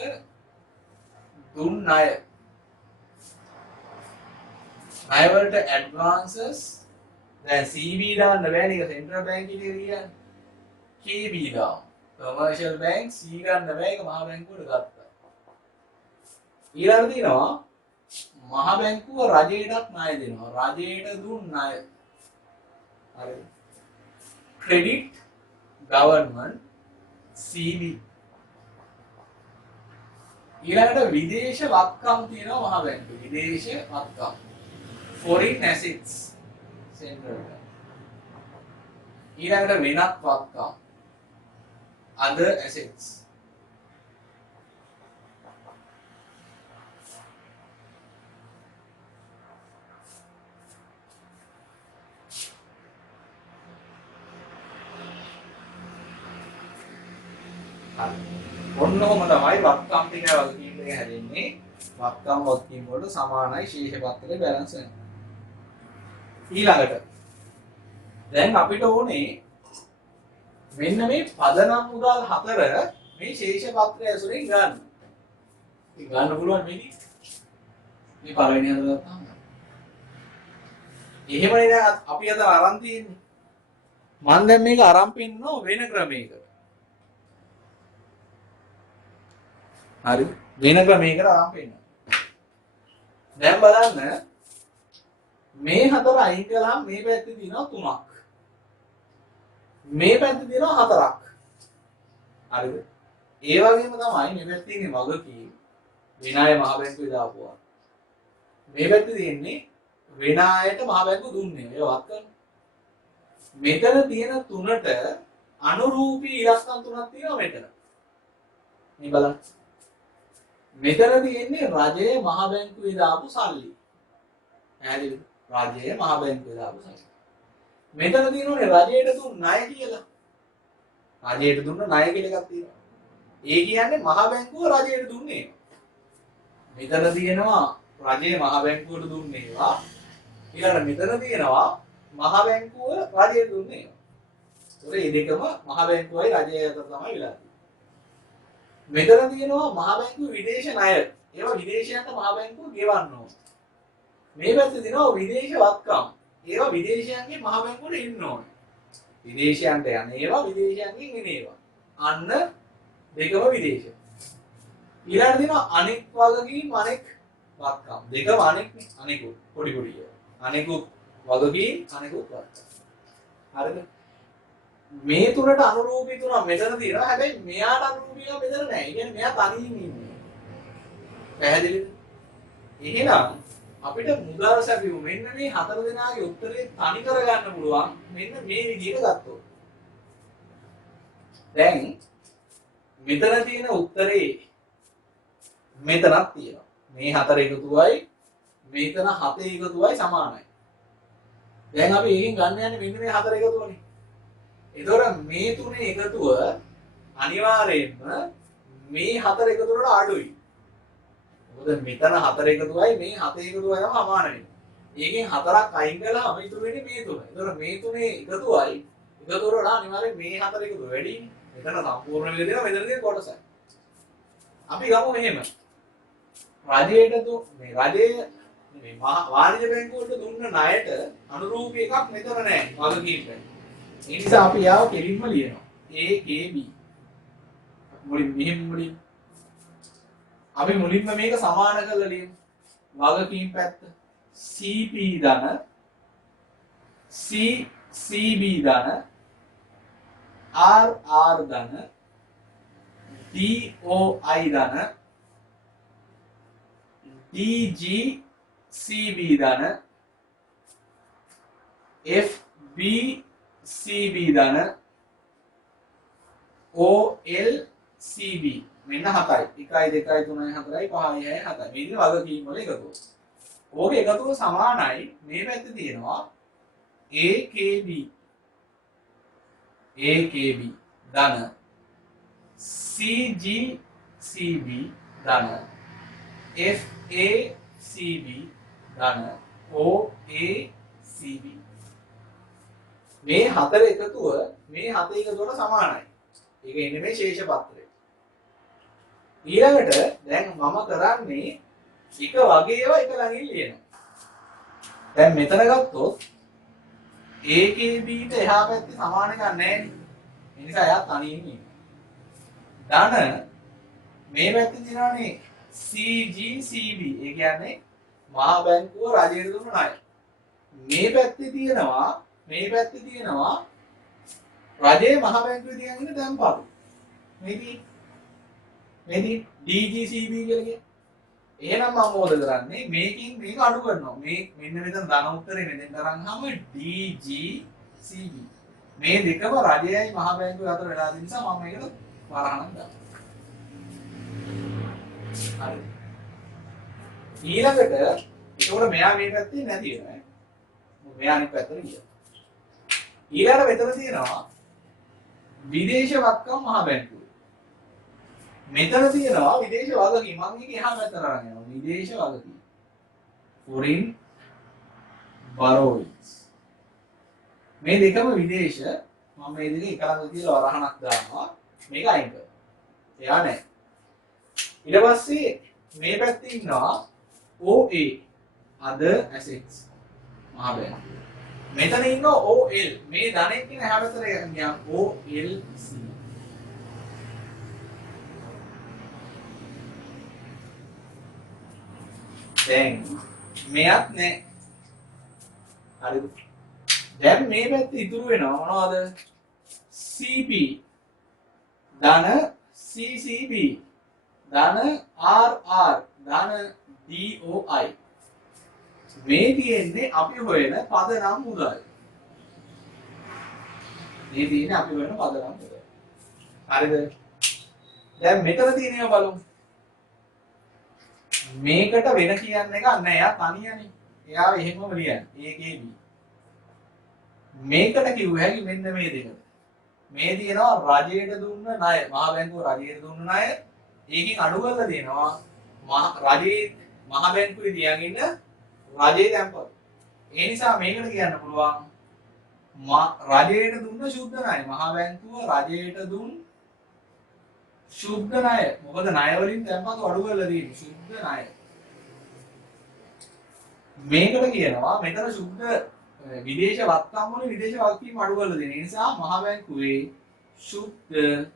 දුන් ණය. ණය වලට ඇඩ්වාන්සස් දැන් CB දාන්න බෑනේ. ඒක සෙන්ට්‍රල් බැංක් එකේ කියන්නේ. KB දාමු. කමර්ෂල් බැංක් C ගන්න බෑ. ඒක මහ බැංකුවට ගත්තා. ඊළඟට තියෙනවා මහ බැංකුව රජයටත් ණය දෙනවා. රජයට දුන් ණය. හරිද? credit government CB. ඊළඟට විදේශ වත්කම් තියෙනවා මහ බැංකුවේ. විදේශ වත්කම් foreign assets central bank. ඊළඟට වෙනත් වත්කම් other assets. ඔන්න ඔහොම තමයි වත්කම් ටික වගකීම් ටික හැදෙන්නේ. වත්කම් වගකීම් වලට සමානයි ශේෂ පත්‍රයේ බැලන්ස් වෙනවා. ඊළඟට දැන් අපිට ඕනේ මෙන්න මේ පදනම් මුදල් 4 මේ ශේෂ පත්‍රය ඇසුරින් ගන්න. ඉතින් ගන්න පුළුවන් මේ පළවෙනි හතර ගත්තාම. එහෙමනේ දැන් අපි අද අරන් තියෙන්නේ. මම දැන් මේක අරන් පෙන්නනවා වෙන ක්‍රමයකට. හරි වෙන ක්‍රමයකට අරන් පෙන්නනවා. දැන් බලන්න මේ හතර අයින් කළාම මේ පැත්තේ තියෙනවා 3ක්. මේ පැත්තේ තියෙනවා 4ක්. හරිද? ඒ වගේම තමයි මේ පැත්තේ තියෙන වගකීම් විනාය මහ බැංකුවේ දාපුවා. මේ පැත්තේ තියෙන්නේ විනායට මහ බැංකුව දුන්නේ. ඒවත් කරන්න. මෙතන තියෙන 3ට අනුරූපී ඉලක්කම් 3ක් තියෙනවා මෙතන. මේ බලන්න. මෙතන තියෙන්නේ රජයේ මහ බැංකුවේ දාපු සල්ලි. පැහැදිලිද? රජයේ මහ බැංකුවේ දාපු සල්ලි. මෙතන තියෙනෝනේ රජයට දුන්න ණය කියලා. රජයට දුන්න ණය කියලා එකක් තියෙනවා. ඒ කියන්නේ මහ බැංකුව රජයට දුන්නේ. මෙතන තියෙනවා රජයේ මහ බැංකුවට දුන්නේ ඒවා. ඊළඟ මෙතන තියෙනවා මහ බැංකුව රජයට දුන්නේ ඒවා. ඒතකොට මේ දෙකම මහ බැංකුවයි රජයයි අතර තමයි වෙලා තියෙන්නේ. මෙතන තියෙනවා මහ බැංකුවේ විදේශ ණය. ඒවා විදේශයන්ට මහ බැංකුව ගෙවන්න ඕන. මේ පැත්තේ තියෙනවා විදේශ වත්කම්. ඒවා විදේශයන්ගේ මහ බැංකුවට ඉන්න ඕන. විදේශයන්ට යන ඒවා විදේශයන්ගෙන් එන ඒවා. අන්න දෙකම විදේශ. ඊළඟට තියෙනවා අනෙක් වගකීම් අනෙක් වත්කම්. දෙකම අනෙකුත් පොඩි පොඩි ඒවා. අනෙකුත් වගකීම් අනෙකුත් වත්කම්. හරිද? මේ තුනට අනුරූපී තුන මෙතන තියෙනවා. හැබැයි මෙයාට අනුරූපීව මෙතන නැහැ. ඒ කියන්නේ මෙයා තනියෙන් ඉන්නේ. පැහැදිලිද? එහෙනම් අපිට මුදල් සැපයුම මෙන්න මේ හතර දෙනාගේ උත්තරේ තනි කරගන්න පුළුවන් මෙන්න මේ විදිහට ගත්තොත්. දැන් මෙතන තියෙන උත්තරේ මෙතනක් තියෙනවා. මේ හතර එකතුවයි මෙතන හතේ එකතුවයි සමානයි. දැන් අපි එකෙන් ගන්න යන්නේ මෙන්න මේ හතර එකතුවනේ. ඒතකොට මේ තුනේ එකතුව අනිවාර්යයෙන්ම මේ හතර එකතු වලට අඩුයි. මොකද මෙතන හතර එකතුවයි මේ හතේ එකතුවයි තමයි සමාන වෙන්නේ. ඒකෙන් හතරක් අයින් කළාම ඉතුරු වෙන්නේ මේ තුන. ඒතකොට මේ තුනේ එකතුවයි එකතු වලට අනිවාර්යයෙන් මේ හතර එකතුව වැඩිනේ. මෙතන සම්පූර්ණ වෙලා දෙනවා මෙතන තියෙන කොටසයි. අපි ගමු මෙහෙම. රජයට මේ රජයේ මේ වාණිජ බැංකුවට දුන්න ණයට අනුරූප එකක් මෙතන නැහැ වගකීම් එක. ඒ නිසා අපි යාව කෙලින්ම ලියනවා. AKB. මුලින් අපි මුලින්ම මේක සමාන කරලා ලියමු. වගකීම් පැත්ත CP ධන CB ධන RR ධන DOI ධන DGCB ධන FBCB ධන OLCB මෙන්න 7යි 1 2 3 4 5 6 7යි මේ ඉන්නේ වගකීම් වල එකතුව. ඕකේ එකතුව සමානයි මේ පැත්තේ තියෙනවා AKB ධන CGCB ධන FACB ධන OACB මේ හතර එකතුව මේ හත එකතුවට සමානයි. ඒක ඉන්නේ මේ ශේෂ පත්‍රය. ඊළඟට දැන් මම කරන්නේ එක වගේ ඒවා එක ළඟින් ලියනවා. දැන් මෙතන ගත්තොත් AKB ට එහා පැත්තේ සමාන එකක් නැහැ නේ. ඒ නිසා එයා තනියෙන් ඉන්නේ. ධන මේ පැත්තේ තියෙනවානේ CGCB. ඒ කියන්නේ මහා බැංකුව රජයට දුන්න ණය. මේ පැත්තේ තියෙනවා රජයේ මහා බැංකුවේ තියන් ඉන්න තැන්පතු. මේදී DGCB කියලා කියන්නේ. එහෙනම් මම මොකද කරන්නේ? මේකෙන් මේක අඩු කරනවා. මේ මෙන්න මෙතන ධන උත්තරේ මෙතෙන් තරන්හම DGCB. මේ දෙකම රජයයි මහා බැංකුවේ අතර වෙලා තියෙන නිසා මම මේකට වරහණක් දානවා. හරි. ඊළඟට ඒකෝර මෙයා මේ පැත්තේ නැති වෙනවා. මෙයා අනිත් පැත්තට ගියා. ඊළඟ මෙතන තියෙනවා විදේශ වත්කම් මහා බැංකුව. මෙතන තියෙනවා විදේශ වගකීම්. මම මේක එහා පැත්තට අරන් යනවා. විදේශ වගකීම්. foreign borrowings. මේ දෙකම විදේශ. මම මේ දෙක එක ළඟ තියලා වරහණක් දානවා. මේක අයින් කරනවා. එයා නැහැ. ඊට පස්සේ මේ පැත්තේ ඉන්නවා OA other assets මහා බැංකුව. මෙතන ඉන්නවා OL මේ ධනෙන් කියන එහා පැත්තට ගියාම OLC. දැන් මෙයක් නැහැ. හරිද? දැන් මේ පැත්තේ ඉතුරු වෙනවා මොනවද? CP ධන CCB ධන RR ධන DOI. මේ තියෙන්නේ අපි හොයන පදනම් මුදල්. හරිද? දැන් මෙතන තියෙනවා බලමු. මේකට වෙන කියන්න එකක් නැහැ. එයා තනියනේ. එයාව එහෙමම ලියන්නේ. AKB. මේකට කිව්ව හැකි මෙන්න මේ දෙකට. මේ තියෙනවා රජයට දුන්න ණය. මහා බැංකුව රජයට දුන්න ණය. ඒකෙන් අඩු කරලා දෙනවා රජයේ මහා බැංකුවේ තියන් ඉන්න රජයේ තැන්පතු. ඒ නිසා මේකට කියන්න පුළුවන් රජයට දුන්න සුද්ධ ණය. මහා බැංකුව රජයට දුන්න සුද්ධ ණය. මොකද ණය වලින් තැන්පතු අඩු කරලා තියෙන්නේ සුද්ධ ණය. මේකට කියනවා මෙතන සුද්ධ විදේශ වත්කම් වල විදේශ වගකීම් අඩු කරලා දෙන. ඒ නිසා මහා බැංකුවේ සුද්ධ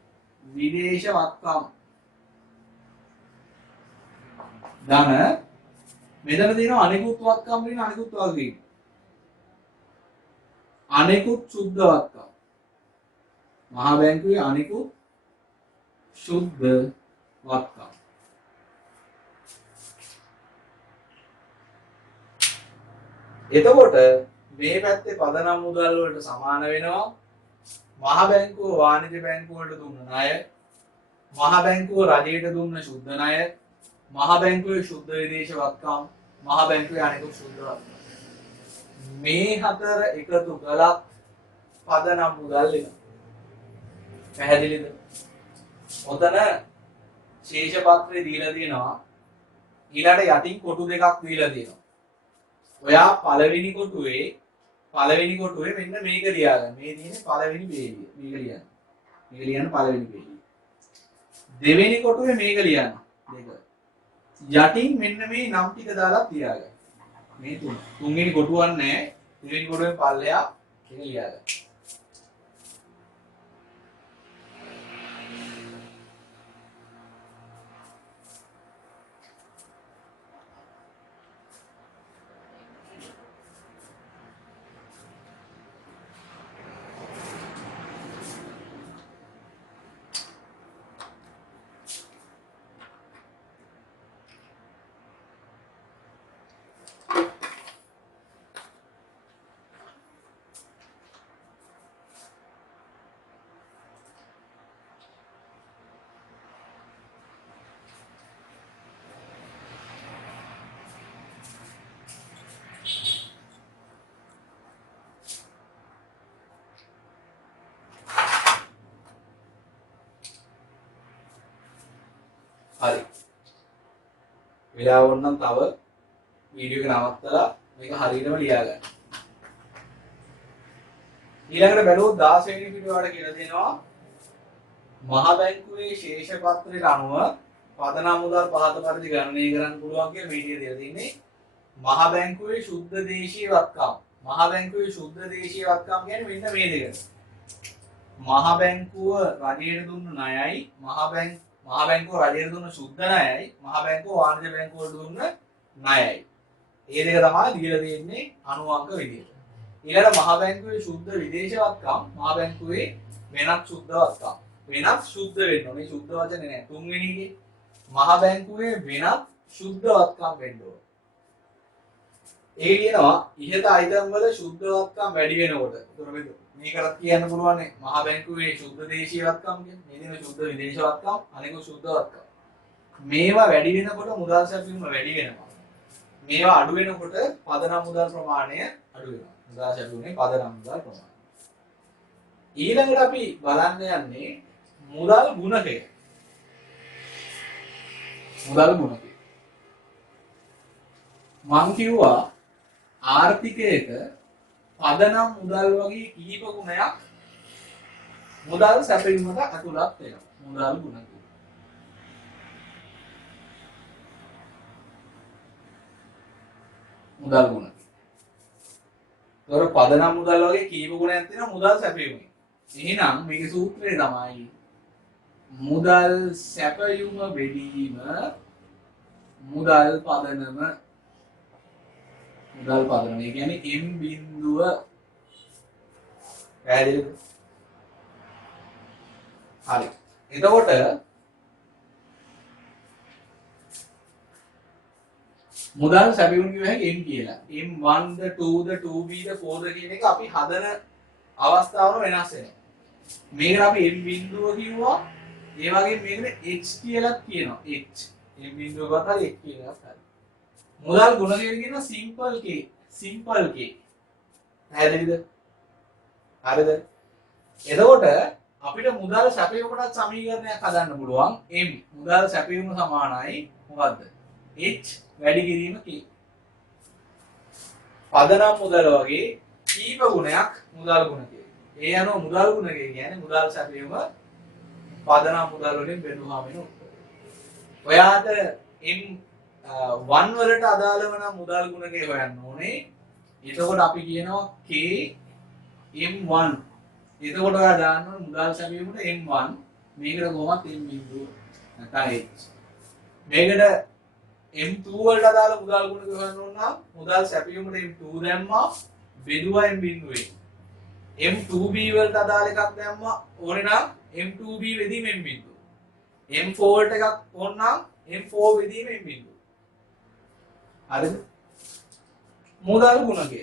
විදේශ වත්කම් ධන මෙතන තියෙනවා අනිකුත් වත්කම් වලින් අනිකුත් වගකීම්. අනිකුත් සුද්ධ වත්කම්. මහා බැංකුවේ අනිකුත් සුද්ධ වත්කම්. එතකොට මේ පැත්තේ පදනම් මුදල් වලට සමාන වෙනවා මහා බැංකුව වාණිජ බැංකුව වලට දුන්න ණය. මහ බැංකුව රජයට දුන්න ශුද්ධ ණය, මහ බැංකුවේ ශුද්ධ විදේශ වත්කම්, මහ බැංකුවේ අනෙකුත් ශුද්ධ වත්කම්. මේ හතර එකතු කළත් පදනම් මුදල් වෙනවා. පැහැදිලිද? ඔතන ශේෂ පත්‍රය දීලා තියෙනවා. ඊළඟ යටින් කොටු දෙකක් දීලා තියෙනවා. ඔයා පළවෙනි කොටුවේ මෙන්න මේක ලියාගන්න. මේ තියෙන්නේ පළවෙනි පේජිය. මේක ලියන්න. මේක ලියන්න පළවෙනි පේජිය. දෙවෙනි කොටුවේ මේක ලියන්න. දෙක. යටින් මෙන්න මේ නම් ටික දාලා තියාගන්න. මේ තුන. තුන්වෙනි කොටුවක් නැහැ. දෙවෙනි කොටුවේ පල්ලෙහා ඒක ලියාගන්න. හරි. වෙලාව වුණනම් තව වීඩියෝ එක නවත්තලා මේක හරියටම ලියා ගන්න. ඊළඟට බැලුවොත් 16 වෙනි පිටුවට කියලා දෙනවා මහ බැංකුවේ ශේෂ පත්‍රයට අනුව පදනම් මුදල් පහත පරිදි ගණනය කරන්න පුළුවන් කියලා මීඩියා දෙලා තින්නේ. මහ බැංකුවේ ශුද්ධ දේශීය වත්කම්. මහ බැංකුවේ ශුද්ධ දේශීය වත්කම් කියන්නේ මෙන්න මේ දෙක. මහ බැංකුව රජයට දුන්න ණයයි මහ බැංකුව රජයට දුන්න ශුද්ධ ණයයි මහ බැංකුව වාණිජ බැංකුවට දුන්න ණයයි. මේ දෙක තමයි දීලා තියෙන්නේ අනුඅංක විදියට. ඊළඟ මහ බැංකුවේ ශුද්ධ විදේශ වත්කම් මහ බැංකුවේ වෙනත් ශුද්ධ වත්කම්. වෙනත් ශුද්ධ වෙන්න ඕනේ. ශුද්ධ වචනේ නෑ. තුන්වෙනි එකේ මහ බැංකුවේ වෙනත් ශුද්ධ වත්කම් වෙන්න ඕනේ. ඒ කියනවා ඉහත අයිටම් වල ශුද්ධ වත්කම් වැඩි වෙනකොට. ඒතර මේකට කියන්න පුළුවන් මහ බැංකුවේ ශුද්ධ දේශීය වත්කම් කියන්නේ. මේ දින ශුද්ධ විදේශ වත්කම් අනිකුත් ශුද්ධ වත්කම්. මේවා වැඩි වෙනකොට මුදල් සැපයීම වැඩි වෙනවා. මේවා අඩු වෙනකොට පදනම් මුදල් ප්‍රමාණය අඩු වෙනවා. මුදල් සැපයීමේ පදනම් මුදල් ප්‍රමාණය. ඊළඟට අපි බලන්න යන්නේ මුදල් ගුණකය. මුදල් ගුණකය. මං කිව්වා ආර්ථිකයක පදනම් මුදල් වගේ කිහිප ගුණයක් මුදල් සැපයීමට අතුලත් වෙනවා. මුදල් ගුණකය. මුදල් ගුණකය. ඒතර පදනම් මුදල් වගේ කීප ගුණයක් තියෙනවා මුදල් සැපයීමේ. එහෙනම් මේකේ සූත්‍රය තමයි මුදල් සැපයීම බෙදීම මුදල් පදනම. මුදල් පදනම. ඒ කියන්නේ m බිඳුව පැහැදිලිද? හරි. එතකොට මුදල් සැපයුම් කියව හැකි m කියලා. m1 ද 2 ද 2b ද 4 ද කියන එක අපි හදන අවස්ථාවල වෙනස් වෙනවා. මේකට අපි m බිඳුව කිව්වා. ඒ වගේම මේකට h කියලා කියනවා. h. m බිඳුව ගත්තා h කියලා ගත්තා. මුදල් ගුණකය කියනවා සිම්පල් k. Simple k. පැහැදිලිද? හරිද? එතකොට අපිට මුදල් සැපයීමකට සමීකරණයක් හදන්න පුළුවන්. m මුදල් සැපයීම සමානයි මොකද්ද? h වැඩි කිරීම k. පදනම් මුදල වගේ කීප ගුණයක් මුදල් ගුණකය. ඒ අනුව මුදල් ගුණකය කියන්නේ මුදල් සැපයීම පදනම් මුදල් වලින් බෙදුවාම වෙන උත්තර. ඔයාට m1 වලට අදාළ වන මුදල් ගුණකය හොයන්න ඕනේ. එතකොට අපි කියනවා k m1. එතකොට ඔයා දාන්න ඕනේ මුදල් සැපයීමට m1. මේකට කොහොමද m බිඳුව නැත්නම් h. මේකට m2 වලට අදාළ මුදල් ගුණකය හොයන්න ඕන නම් මුදල් සැපයීමට m2 දැම්මා බෙදුවා m බිඳුවේ. m2b වලට අදාළ එකක් දැම්මා ඕනේ නම් m2b වෙදීම m බිඳුව. m4 වලට එකක් ඕන නම් m4 වෙදීම m බිඳුව. හරිද? මුදල් ගුණකය.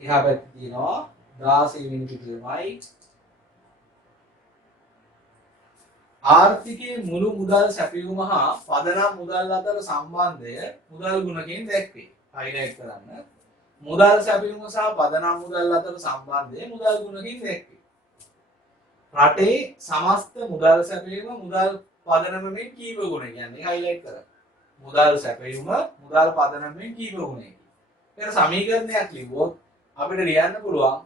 එහා පැත්තේ තියෙනවා 16 වෙනි පිටුවේමයි ආර්ථිකයේ මුළු මුදල් සැපයුම හා පදනම් මුදල් අතර සම්බන්ධය මුදල් ගුණකයෙන් දැක්වේ. හයිලයිට් කරන්න. මුදල් සැපයුම සහ පදනම් මුදල් අතර සම්බන්ධය මුදල් ගුණකයෙන් දැක්වේ. රටේ සමස්ත මුදල් සැපයුම මුදල් පදනමෙන් කීප ගුණ කියන්නේ හයිලයිට් කරන්න. මුදල් සැපයුම මුදල් පදනමෙන් කීප ගුණයකින්. ඒක සමීකරණයක් ලිව්වොත් අපිට ලියන්න පුළුවන්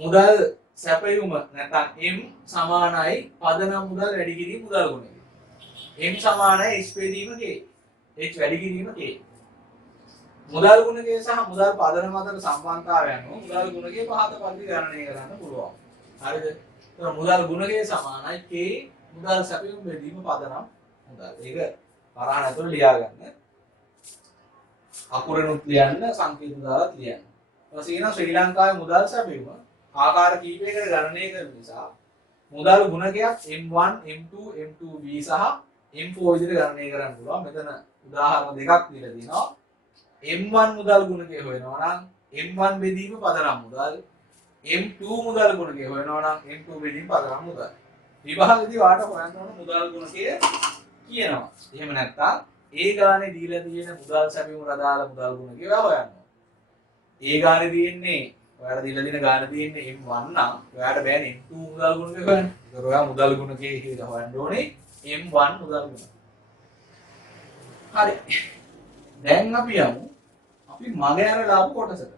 මුදල් සැපයුම නැත්නම් M සමානයි පදනම් මුදල් වැඩි කිරීම මුදල් ගුණය. M සමානයි H බෙදීම K. H වැඩි කිරීම K. මුදල් ගුණකය සහ මුදල් පදනම අතර සම්බන්ධතාවය අනුව මුදල් ගුණකය පහත පරිදි ගණනය කරන්න පුළුවන්. හරිද? එතකොට මුදල් ගුණකය සමානයි K මුදල් සැපයුම බෙදීම පදනම් මුදල්. ඒක පරාණ ඇතුළේ ලියා ගන්න. අකුරෙනුත් ලියන්න සංකේත දාලා ලියන්න. ඊට පස්සේ ශ්‍රී ලංකාවේ මුදල් සැපයුම ආකාර කීපයකට ගණනය කරන නිසා මුදල් ගුණකයක් M1, M2, M2B සහ M4 විදිහට ගණනය කරන්න පුළුවන්. මෙතන උදාහරණ දෙකක් දීලා තිනවා. M1 මුදල් ගුණකය හොයනවා නම් M1 බෙදීම පදනම් මුදල්, M2 මුදල් ගුණකය හොයනවා නම් M2 බෙදීම පදනම් මුදල්. විභාගයේදී වාට හොයන්න ඕන මුදල් ගුණකය කියනවා. එහෙම නැත්නම් ඒ ගානේ දීලා තියෙන මුදල් සැපයුම අදාළ මුදල් ගුණකය හොයන්න. ඒ ගානේ තියෙන්නේ ඔයාලා දීලා තියෙන ගාන තියෙන්නේ M1 නම් ඔයාට බෑනේ M2 මුදල් ගුණකය හොයන්න. ඒක ඔයා මුදල් ගුණකයේ කියලා හොයන්න ඕනේ M1 මුදල් ගුණකය. හරි. දැන් අපි යමු අපි මගහැරලා ආපු කොටසට.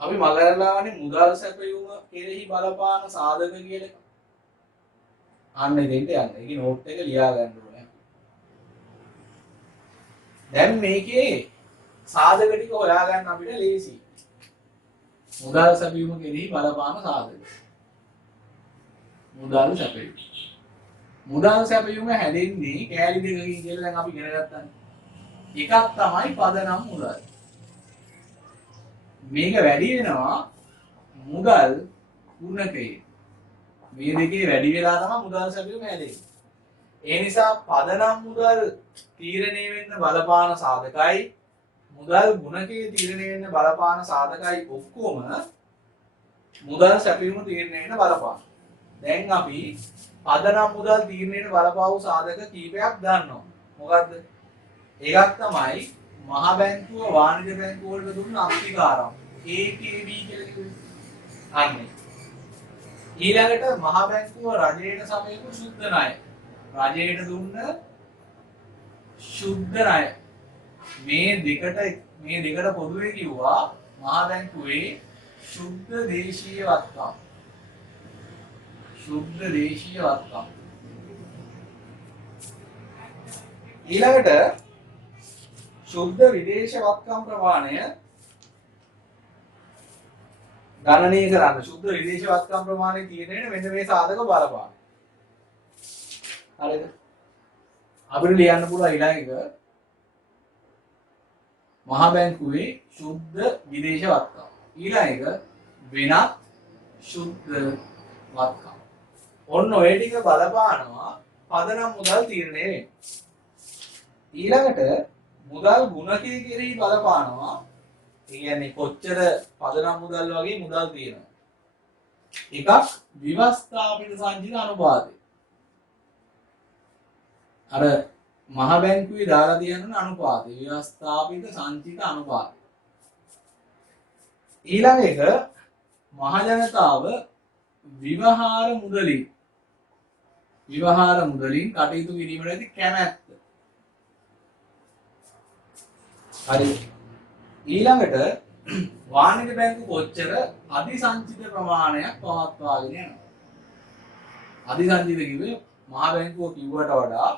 අපි මගහැරලා ආන්නේ මුදල් සැපයුම කෙරෙහි බලපාන සාධක කියලා එක. අන්න දෙන්න යන්න. ඒකේ නෝට් එක ලියා ගන්න ඕනේ. දැන් මේකේ සාධක ටික හොයාගන්න අපිට ලේසි. මුදල් සැපයුම කෙරෙහි බලපාන සාධක. මුදල් සැපයුම. මුදල් සැපයුම හැදෙන්නේ කෑලි දෙකකින් කියලා දැන් අපි ඉගෙන ගත්තා. එකක් තමයි පදනම් මුදල්. මේක වැඩි වෙනවා මුදල් ගුණකයේ. මේ දෙකේ වැඩි වෙලා තමයි මුදල් සැපයුම හැදෙන්නේ. ඒ නිසා පදනම් මුදල් තීරණය වෙන්න බලපාන සාධකයි මුදල් ගුණකයේ තීරණය වෙන්න බලපාන සාධකයි ඔක්කොම මුදල් සැපයුම තීරණය වෙන්න බලපාන. දැන් අපි පදනම් මුදල් තීරණයට බලපාවු සාධක කීපයක් දන්නවා. මොකද්ද? එකක් තමයි මහ බැංකුව වාණිජ බැංකුව වලට දුන්න අක්තිකාරම් AKB කියලා කිව්වේ. අන්නේ. ඊළඟට මහ බැංකුව රජයට සමයපු සුද්ධ ණය. රජයට දුන්න සුද්ධ ණය. මේ දෙකට පොදුවේ කිව්වා මහ බැංකුවේ සුද්ධ දේශීය වත්කම්. සුද්ධ දේශීය වත්කම්. ඊළඟට සුද්ධ විදේශ වත්කම් ප්‍රමාණය ගණනය කරන්න. සුද්ධ විදේශ වත්කම් ප්‍රමාණය තියෙන්නේ මෙන්න මේ සාධක බලපාන. හරිද? අපිට ලියන්න පුළුවන් ඊළඟ එක මහ බැංකුවේ සුද්ධ විදේශ වත්කම්. ඊළඟ එක වෙනත් සුද්ධ වත්කම්. ඔන්න ඔය ටික බලපානවා පදනම් මුදල් තීරණය වෙන්නේ. ඊළඟට මුදල් ගුණකයේ කෙරෙහි බලපානවා. ඒ කියන්නේ කොච්චර පදනම් මුදල් වගේ මුදල් තියෙනවා. එකක් විවස්ථාපිත සංචිත අනුපාතය. අර මහ බැංකුවේ දාලා තියෙන අනුපාතය විවස්ථාපිත සංචිත අනුපාතය. ඊළඟ එක මහ ජනතාව විවහාර මුදලින් කටයුතු කිරීමට ඇති කැමැත්ත. හරි. ඊළඟට වාණිජ බැංකු කොච්චර අධිසංචිත ප්‍රමාණයක් පවත්වාගෙන යනවා. අධිසංචිත කිව්වේ මහ බැංකුව කිව්වට වඩා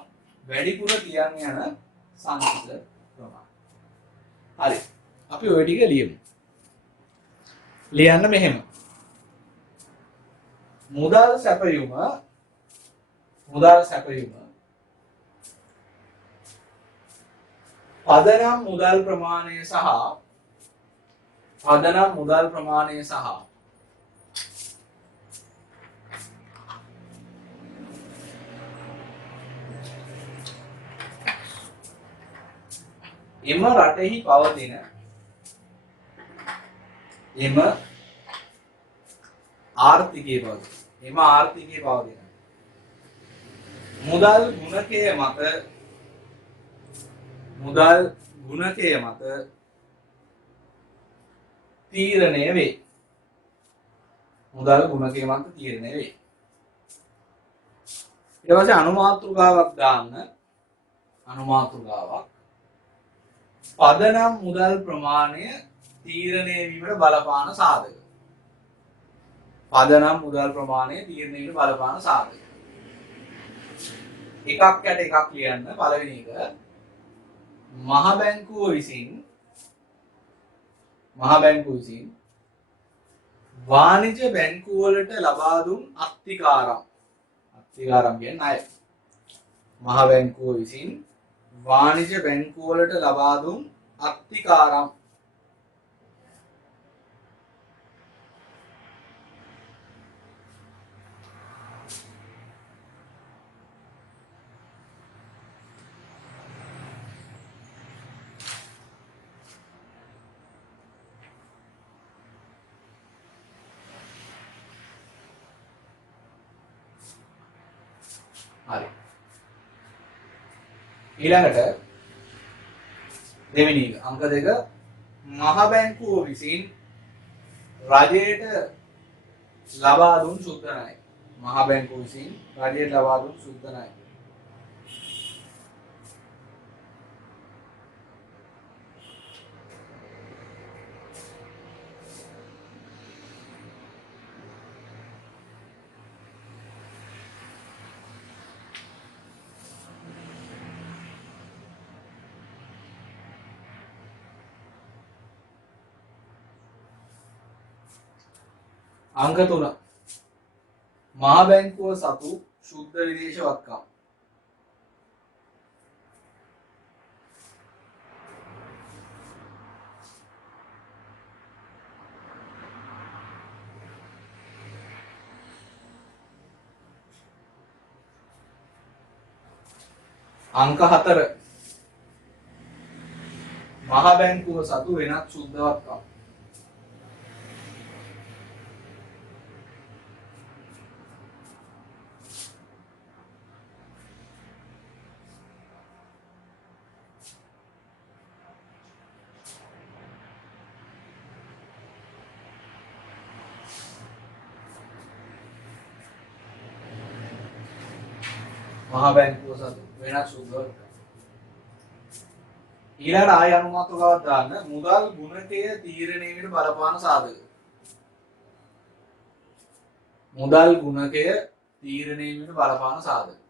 වැඩිපුර තියන් යන සංචිත ප්‍රමාණය. හරි. අපි ওই ටික ලියමු. ලියන්න මෙහෙම. මුදල් සැපයුම පදනම් මුදල් ප්‍රමාණය සහ එම රටෙහි පවතින ආර්ථිකයේ පවතින මුදල් ගුණකය මත තීරණය වේ. මුදල් ගුණකය මත තීරණය වේ. ඊට පස්සේ අනුමාතෘකාවක් දාන්න. අනුමාතෘකාවක් පදනම් මුදල් ප්‍රමාණය තීරණය වීමට බලපාන සාධක. පදනම් මුදල් ප්‍රමාණය තීරණයට බලපාන සාධක. එකක් යට එකක් ලියන්න. පළවෙනි එක මහ බැංකුව විසින් වාණිජ බැංකුවලට ලබා දුන් අත්තිකාරම් කියන්නේ ණය. මහ බැංකුව විසින් වාණිජ බැංකුවලට ලබා දුන් අත්තිකාරම් හරි. ඊළඟට දෙවෙනි අංක දෙක මහ බැංකුව විසින් රජයට ලබා දුන් සුද්ධ ණය. මහ බැංකුව විසින් රජයට ලබා දුන් සුද්ධ ණය. අංක 3 මහ බැංකුව සතු ශුද්ධ විදේශ වත්කම්. අංක 4 මහ බැංකුව සතු වෙනත් ශුද්ධ වත්කම්. මහ බැංකුව සතු වෙනත් සුද්ධ වත්කම්. ඊළඟට ආය අනුමාතෘකාවක් දාන්න. මුදල් ගුණකය තීරණයකට බලපාන සාධක. මුදල් ගුණකය තීරණයකට බලපාන සාධක.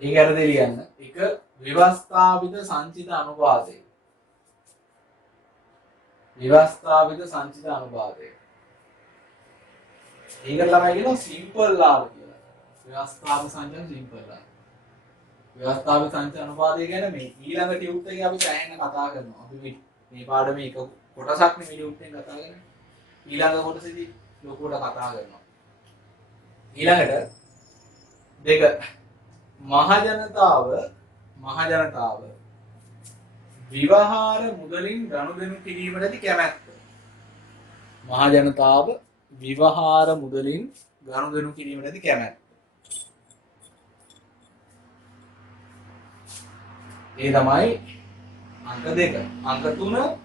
ඒක හරියට ලියන්න. එක ව්‍යවස්ථාපිත සංචිත අනුපාතය. ව්‍යවස්ථාපිත සංචිත අනුපාතය. ඒකට ළමයි කියනවා සිම්පල් ලාභ කියලා. ව්‍යවස්ථාපිත සංචිත සිම්පල් ලාභ. ව්‍යවස්ථාපිත සංචිත අනුපාතය කියන්නේ මේ ඊළඟ ටියුට් එකේ අපි සෑහෙන කතා කරනවා. අපි මේ පාඩමේ එක කොටසක් නෙමෙයි ටියුට් එකෙන් කතා කරන්නේ. ඊළඟ කොටසේදී ලොකුවට කතා කරනවා. ඊළඟට දෙක මහජනතාව විවහාර මුදලින් ගනුදෙනු කිරීමට ඇති කැමැත්ත. මහජනතාව විවහාර මුදලින් ගනුදෙනු කිරීමට ඇති කැමැත්ත. ඒ තමයි අංක 2. අංක 3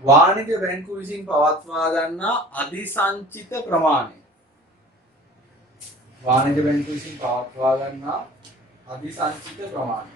වාණිජ බැංකුව විසින් පවත්වා ගන්නා අධිසංචිත ප්‍රමාණය. වාණිජ බැංකුව විසින් පවත්වා ගන්නා අධිසංචිත ප්‍රමාණය.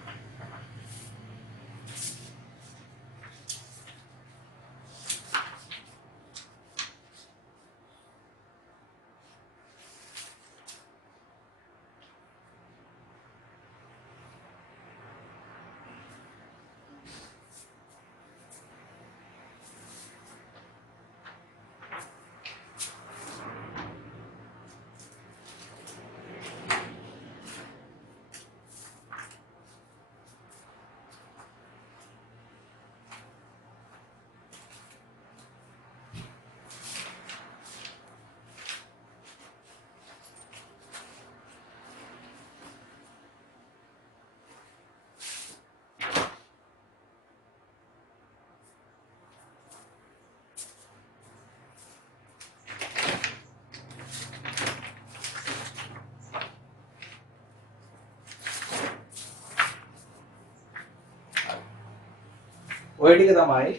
ඔය ටික තමයි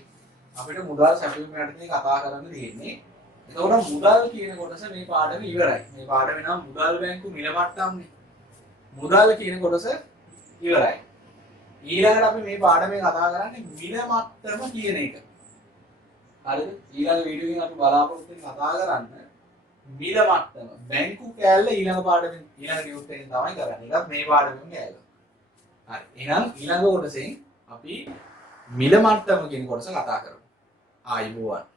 අපිට මුදල් සැපයීම යටතේ කතා කරන්න තියෙන්නේ. එතකොට මුදල් කියන කොටස මේ පාඩම ඉවරයි. මේ පාඩමේ නම මුදල් බැංකු මිල මට්ටම්නේ. මුදල් කියන කොටස ඉවරයි. ඊළඟට අපි මේ පාඩමේ කතා කරන්නේ මිල මට්ටම කියන එක. හරිද? ඊළඟ වීඩියෝ එකෙන් අපි බලාපොරොත්තු වෙන කතා කරන්න මිල මට්ටම. බැංකු කෑල්ල ඊළඟ පාඩමෙන් ඊළඟ ටියුට් එකෙන් තමයි කරන්නේ. ඒකත් මේ පාඩමෙන් කෑල්ල. හරි. එහෙනම් ඊළඟ කොටසෙන් අපි මිල මට්ටම කියන කොටස කතා කරමු. ආයිබෝවන්.